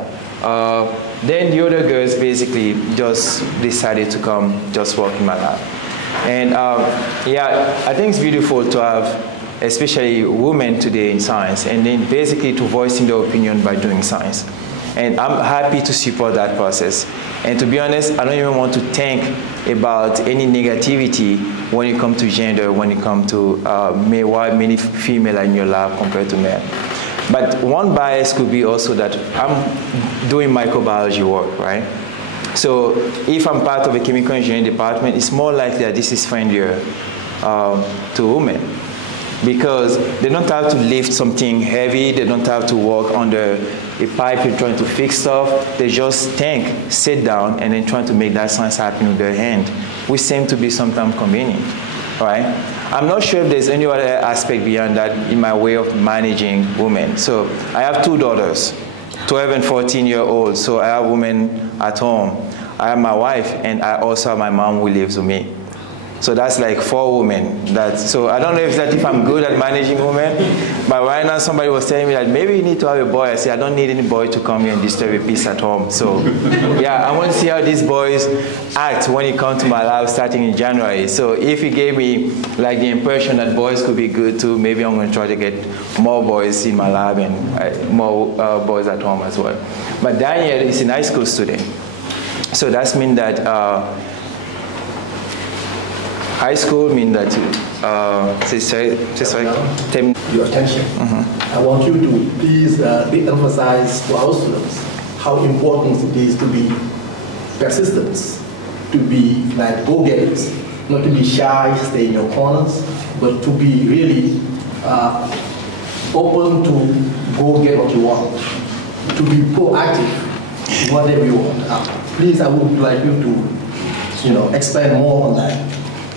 Then the other girls basically just decided to come just work in my lab. And yeah, I think it's beautiful to have, especially women today in science, and then basically to voicing their opinion by doing science. And I'm happy to support that process. And to be honest, I don't even want to think about any negativity when it comes to gender, when it comes to why many female are in your lab compared to men. But one bias could be also that I'm doing microbiology work, right? So if I'm part of a chemical engineering department, it's more likely that this is friendlier to women. because they don't have to lift something heavy, they don't have to walk under a pipe and trying to fix stuff. They just think, sit down, and then trying to make that science happen with their hand, which seems to be sometimes convenient, right? I'm not sure if there's any other aspect beyond that in my way of managing women. So I have 2 daughters, 12 and 14-year-olds, so I have women at home. I have my wife, and I also have my mom who lives with me. So that's like 4 women. So I don't know if I'm good at managing women, but right now somebody was telling me that maybe you need to have a boy. I said, I don't need any boy to come here and disturb a peace at home. So yeah, I want to see how these boys act when you come to my lab starting in January. So if you gave me like the impression that boys could be good too, maybe I'm going to try to get more boys in my lab and more boys at home as well. But Daniel is a high school student. So that means that high school means that your attention. I want you to please re-emphasize for our students how important it is to be persistent, to be like go-getters, not to be shy, stay in your corners, but to be really open to go get what you want, to be proactive in whatever you want. Please, I would like you to, expand more on that.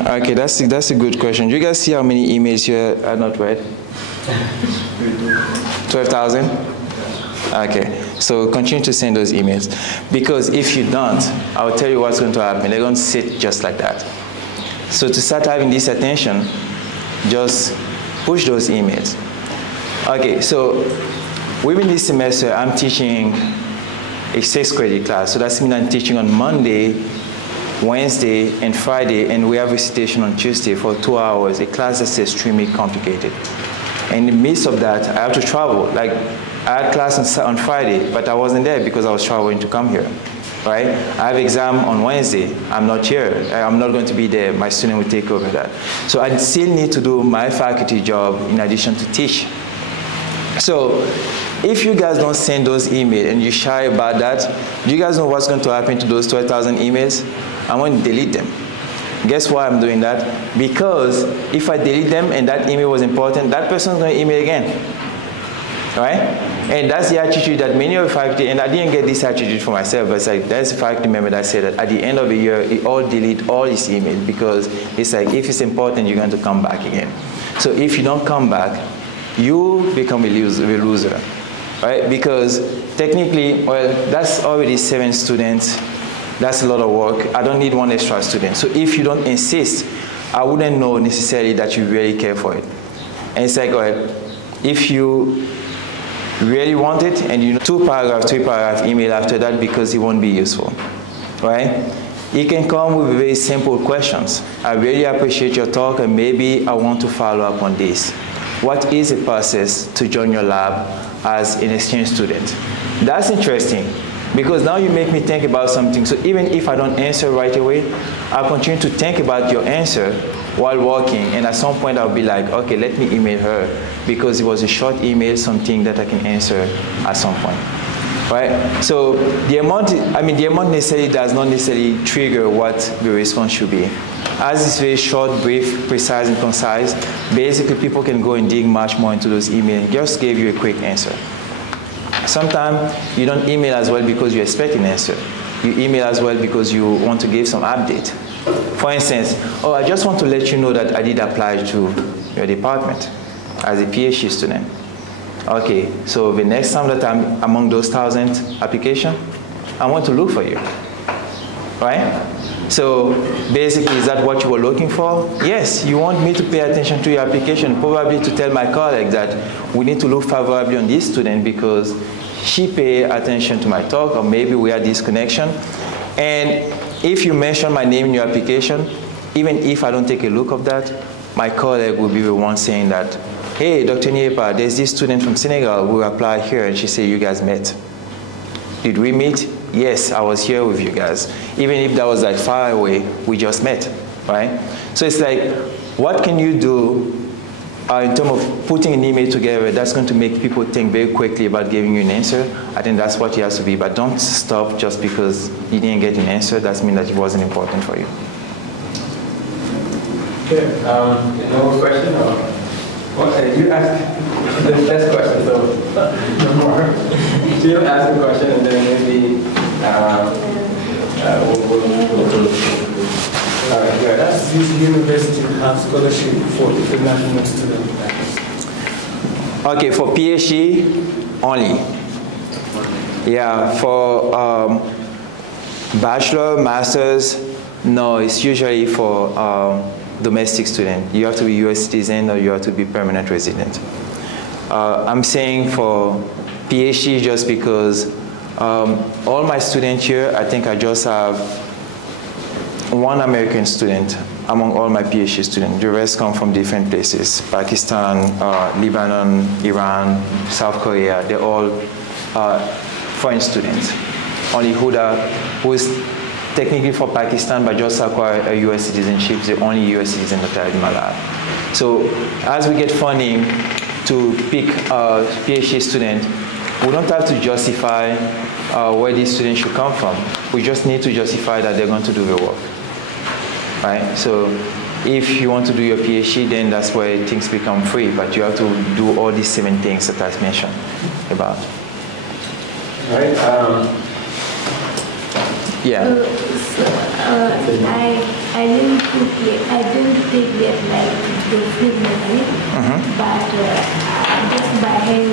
Okay, that's a good question. Do you guys see how many emails you are not read? 12,000? Okay, so continue to send those emails. Because if you don't, I'll tell you what's going to happen. They're going to sit just like that. So to start having this attention, just push those emails. Okay, so within this semester, I'm teaching a 6th credit class. So that means I'm teaching on Monday, Wednesday, and Friday, and we have recitation on Tuesday for 2 hours, a class that's extremely complicated. And in the midst of that, I have to travel. Like, I had class on Friday, but I wasn't there because I was traveling to come here, right? I have exam on Wednesday. I'm not here. I'm not going to be there. My student will take over that. So I still need to do my faculty job in addition to teach. So if you guys don't send those emails and you're shy about that, do you guys know what's going to happen to those 12,000 emails? I'm going to delete them. Guess why I'm doing that? Because if I delete them and that email was important, that person's going to email again, right? And that's the attitude that many of the faculty, and I didn't get this attitude for myself, but it's like, there's a faculty member that said that at the end of the year, it all delete all his emails because it's like, if it's important, you're going to come back again. So if you don't come back, you become a loser, right? Because technically, well, that's already 7 students. That's a lot of work. I don't need 1 extra student. So if you don't insist, I wouldn't know necessarily that you really care for it. And it's like, well, if you really want it and you know 2 paragraph, 3 paragraph email after that because it won't be useful, right? You can come with very simple questions. I really appreciate your talk and maybe I want to follow up on this. What is the process to join your lab as an exchange student? That's interesting. Because now you make me think about something. So even if I don't answer right away, I'll continue to think about your answer while working. And at some point, I'll be like, okay, let me email her. Because it was a short email, something that I can answer at some point. Right? So the amount necessarily does not necessarily trigger what the response should be. As it's very short, brief, precise, and concise, basically people can go and dig much more into those emails and just give you a quick answer. Sometimes you don't email as well because you expect an answer. You email as well because you want to give some update. For instance, oh, I just want to let you know that I did apply to your department as a Ph.D. student. Okay, so the next time that I'm among those 1,000 applications, I want to look for you, right? So basically, is that what you were looking for? Yes, you want me to pay attention to your application, probably to tell my colleague that we need to look favorably on this student because she paid attention to my talk, or maybe we had this connection. And if you mention my name in your application, even if I don't take a look of that, my colleague will be the one saying that, hey, Dr. Niepa, there's this student from Senegal who applied here, and she said you guys met. Did we meet? Yes, I was here with you guys. Even if that was like far away, we just met, right? So it's like, what can you do in terms of putting an email together that's going to make people think very quickly about giving you an answer? I think that's what it has to be. But don't stop just because you didn't get an answer. That means that it wasn't important for you. Okay, no more question? Well, you asked the last question, so no more. So you ask a question, and then maybe we'll do it. Does this university have scholarship for international students? Okay, for PhD only. Yeah, for bachelor, master's, no, it's usually for domestic student. You have to be US citizen or you have to be permanent resident. I'm saying for PhD just because all my students here, I think I just have one American student among all my PhD students. The rest come from different places: Pakistan, Lebanon, Iran, South Korea. They're all foreign students. Only Huda, who is technically for Pakistan but just acquired a US citizenship, is the only US citizen that I have in my lab. So as we get funding to pick a PhD student, we don't have to justify where these students should come from. We just need to justify that they're going to do the work. Right? So if you want to do your PhD, then that's where things become free, but you have to do all these 7 things that I mentioned about. All right. Yeah. I didn't take that like the fluid mechanics, but just by hand,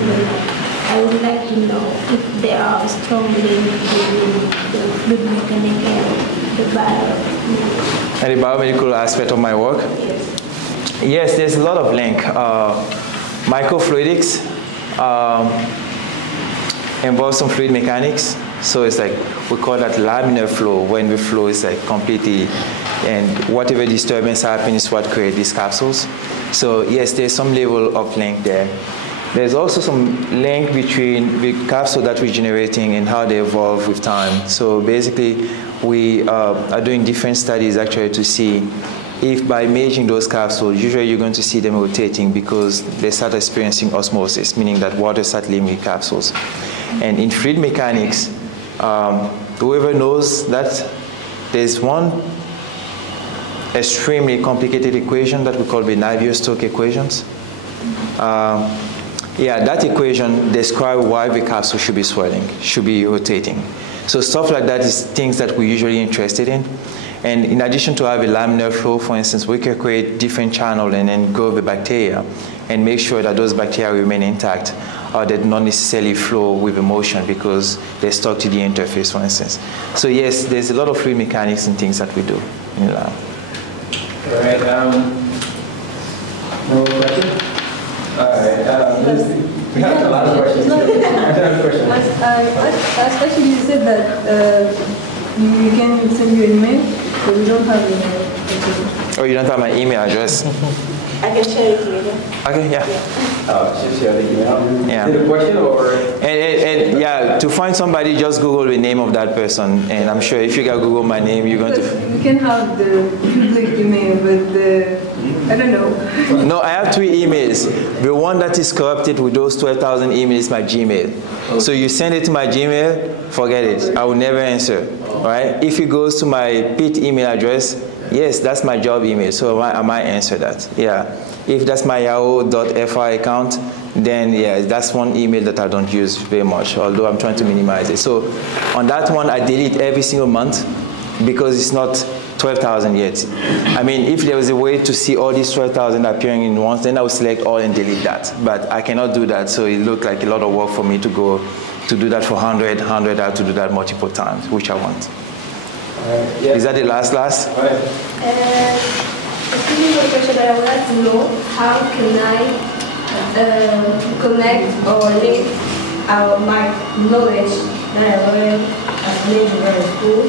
I would like to know if there are strong links between the fluid mechanics and the bio. And the biomedical aspect of my work? Yes, there's a lot of link. Microfluidics involves some fluid mechanics. So it's like, we call that laminar flow, when the flow is like completely, and whatever disturbance happens is what creates these capsules. So yes, there's some level of link there. There's also some link between the capsule that we're generating and how they evolve with time. So basically, we are doing different studies actually to see if by imaging those capsules, usually you're going to see them rotating because they start experiencing osmosis, meaning that water starts leaving the capsules. And in fluid mechanics, whoever knows that there's one extremely complicated equation that we call the Navier-Stokes equations. Yeah, that equation describes why the capsule should be swelling, should be rotating. So stuff like that is things that we're usually interested in. And in addition to have a laminar flow, for instance, we can create different channels and then grow the bacteria and make sure that those bacteria remain intact or that not necessarily flow with emotion because they're stuck to the interface, for instance. So yes, there's a lot of fluid mechanics and things that we do in the lab. All right. No question? All right. We have a lot of questions. Especially you said that you can send you an email, but we don't have email. Oh, you don't have my email address? I can share it later. Okay, yeah. Just share the email. Yeah. Is it a question or? And yeah, to find somebody, just Google the name of that person. And I'm sure if you can Google my name, you're going to... You can have the public email, but the... I don't know. No, I have 3 emails. The one that is corrupted with those 12,000 emails is my Gmail. So you send it to my Gmail, forget it. I will never answer. Right? If it goes to my Pitt email address, yes, that's my job email. So I might answer that. Yeah. If that's my yahoo.fr account, then yeah, that's one email that I don't use very much, although I'm trying to minimize it. So on that one, I delete every single month because it's not 12,000 yet. I mean, if there was a way to see all these 12,000 appearing in once, then I would select all and delete that. But I cannot do that, so it looked like a lot of work for me to go to do that for 100, I have to do that multiple times, which I want. Yeah. Is that the last? A technical question that I would like to know, how can I connect or link my knowledge that I learned at engineering school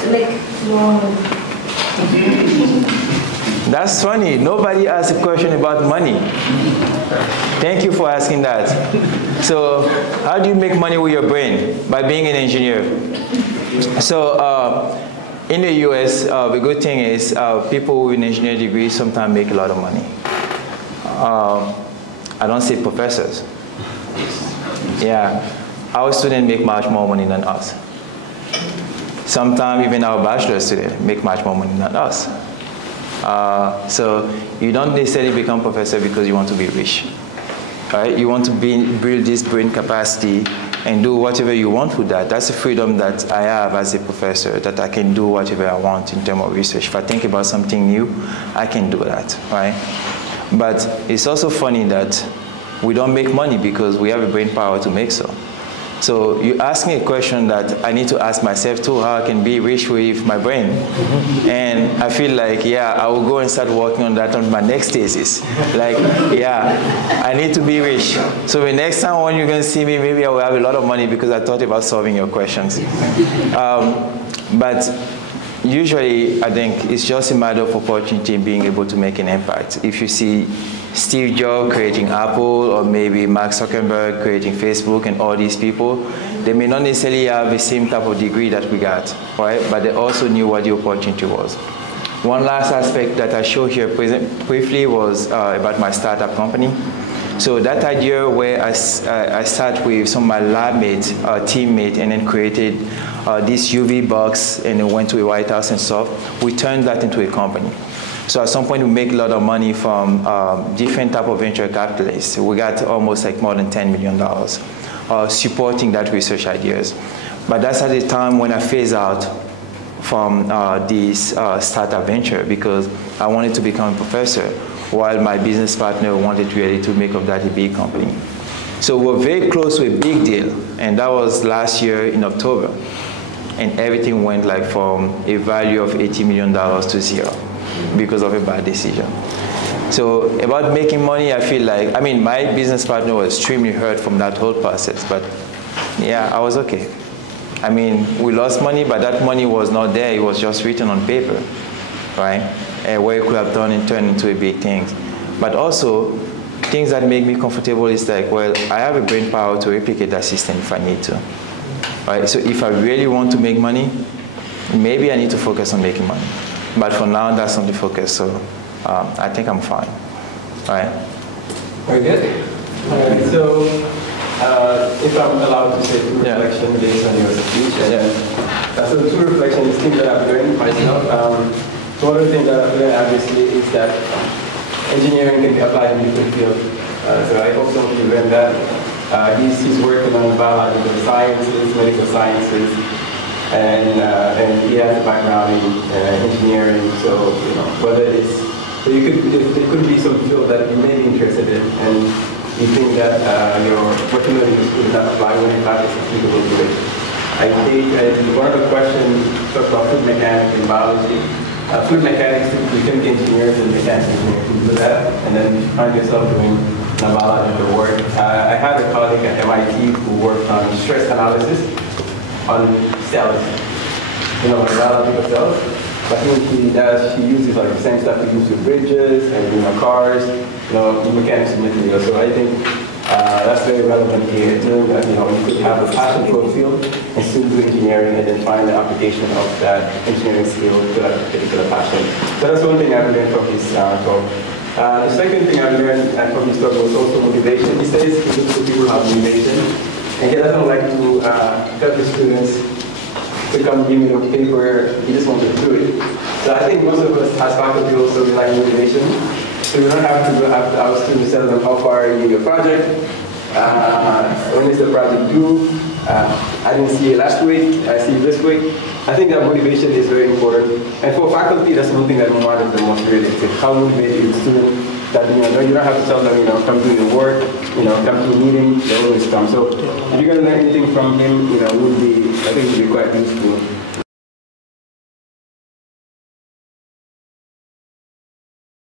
to make more. That's funny. Nobody asked a question about money. Thank you for asking that. So how do you make money with your brain? By being an engineer. So in the US, the good thing is people with an engineering degree sometimes make a lot of money. I don't say professors. Yeah, our students make much more money than us. Sometimes even our bachelor students make much more money than us. So you don't necessarily become professor because you want to be rich. Right? You want to build this brain capacity and do whatever you want with that. That's the freedom that I have as a professor, that I can do whatever I want in terms of research. If I think about something new, I can do that, right? But it's also funny that we don't make money because we have a brain power to make so. So you ask me a question that I need to ask myself too, how I can be rich with my brain. And I feel like, yeah, I will go and start working on that on my next thesis. Like, yeah, I need to be rich. So the next time when you're going to see me, maybe I will have a lot of money because I thought about solving your questions. But usually, I think it's just a matter of opportunity and being able to make an impact. If you see Steve Jobs creating Apple, or maybe Mark Zuckerberg creating Facebook, and all these people, they may not necessarily have the same type of degree that we got, right? But they also knew what the opportunity was. One last aspect that I show here briefly was about my startup company. So that idea where I start with some of my lab mates, teammates, and then created this UV box and then went to the White House and stuff, we turned that into a company. So at some point we make a lot of money from different type of venture capitalists. We got almost like more than $10 million supporting that research ideas. But that's at the time when I phased out from this startup venture because I wanted to become a professor while my business partner wanted really to make of that a big company. So we're very close to a big deal, and that was last year in October. And everything went like from a value of $80 million to zero because of a bad decision. So about making money, I feel like, I mean, my business partner was extremely hurt from that whole process, but yeah, I was okay. I mean, we lost money, but that money was not there. It was just written on paper, right? Where you could have done and turned into a big thing. But also, things that make me comfortable is like, well, I have a brain power to replicate that system if I need to. Right? So if I really want to make money, maybe I need to focus on making money. But for now, that's not the focus, so I think I'm fine. Right? Very good. So if I'm allowed to say two reflections based on your speech. So two reflections, things that I've learned myself. One of the things that I've learned, obviously, is that engineering can be applied in different fields. So I hope some of you learned that. He's working on biological sciences, medical sciences, and he has a background in engineering. So whether it's there could be some field that you may be interested in, and you think that your working on in school is not applying when in fact it's applicable to it. I think one of the questions talked about food mechanics and biology. Food mechanics, you can be engineers and mechanics engineers who do that, and then find yourself doing biological work. I had a colleague at MIT who worked on stress analysis on cells, biological cells. But she uses like the same stuff we use with bridges and cars, mechanics and materials. So I think that's very relevant here. Knowing that you could have a passion for a field and still do engineering and then find the application of that engineering skill to that particular passion. So that's one thing I've learned from his talk. The second thing I've learned from his talk was also motivation. He says he looks for people who have motivation, and he doesn't like to tell the students to come give me a paper. He just wants to do it. So I think most of us as faculty also like motivation. So we don't have to have our students tell them how far you in your project, when is the project due. I didn't see it last week, I see it this week. I think that motivation is very important. And for faculty, that's one thing that matters the most really. How motivated is the student that you don't have to tell them, come do your work, come to a meeting, they always come. So if you're gonna learn anything from him, I think it would be quite useful.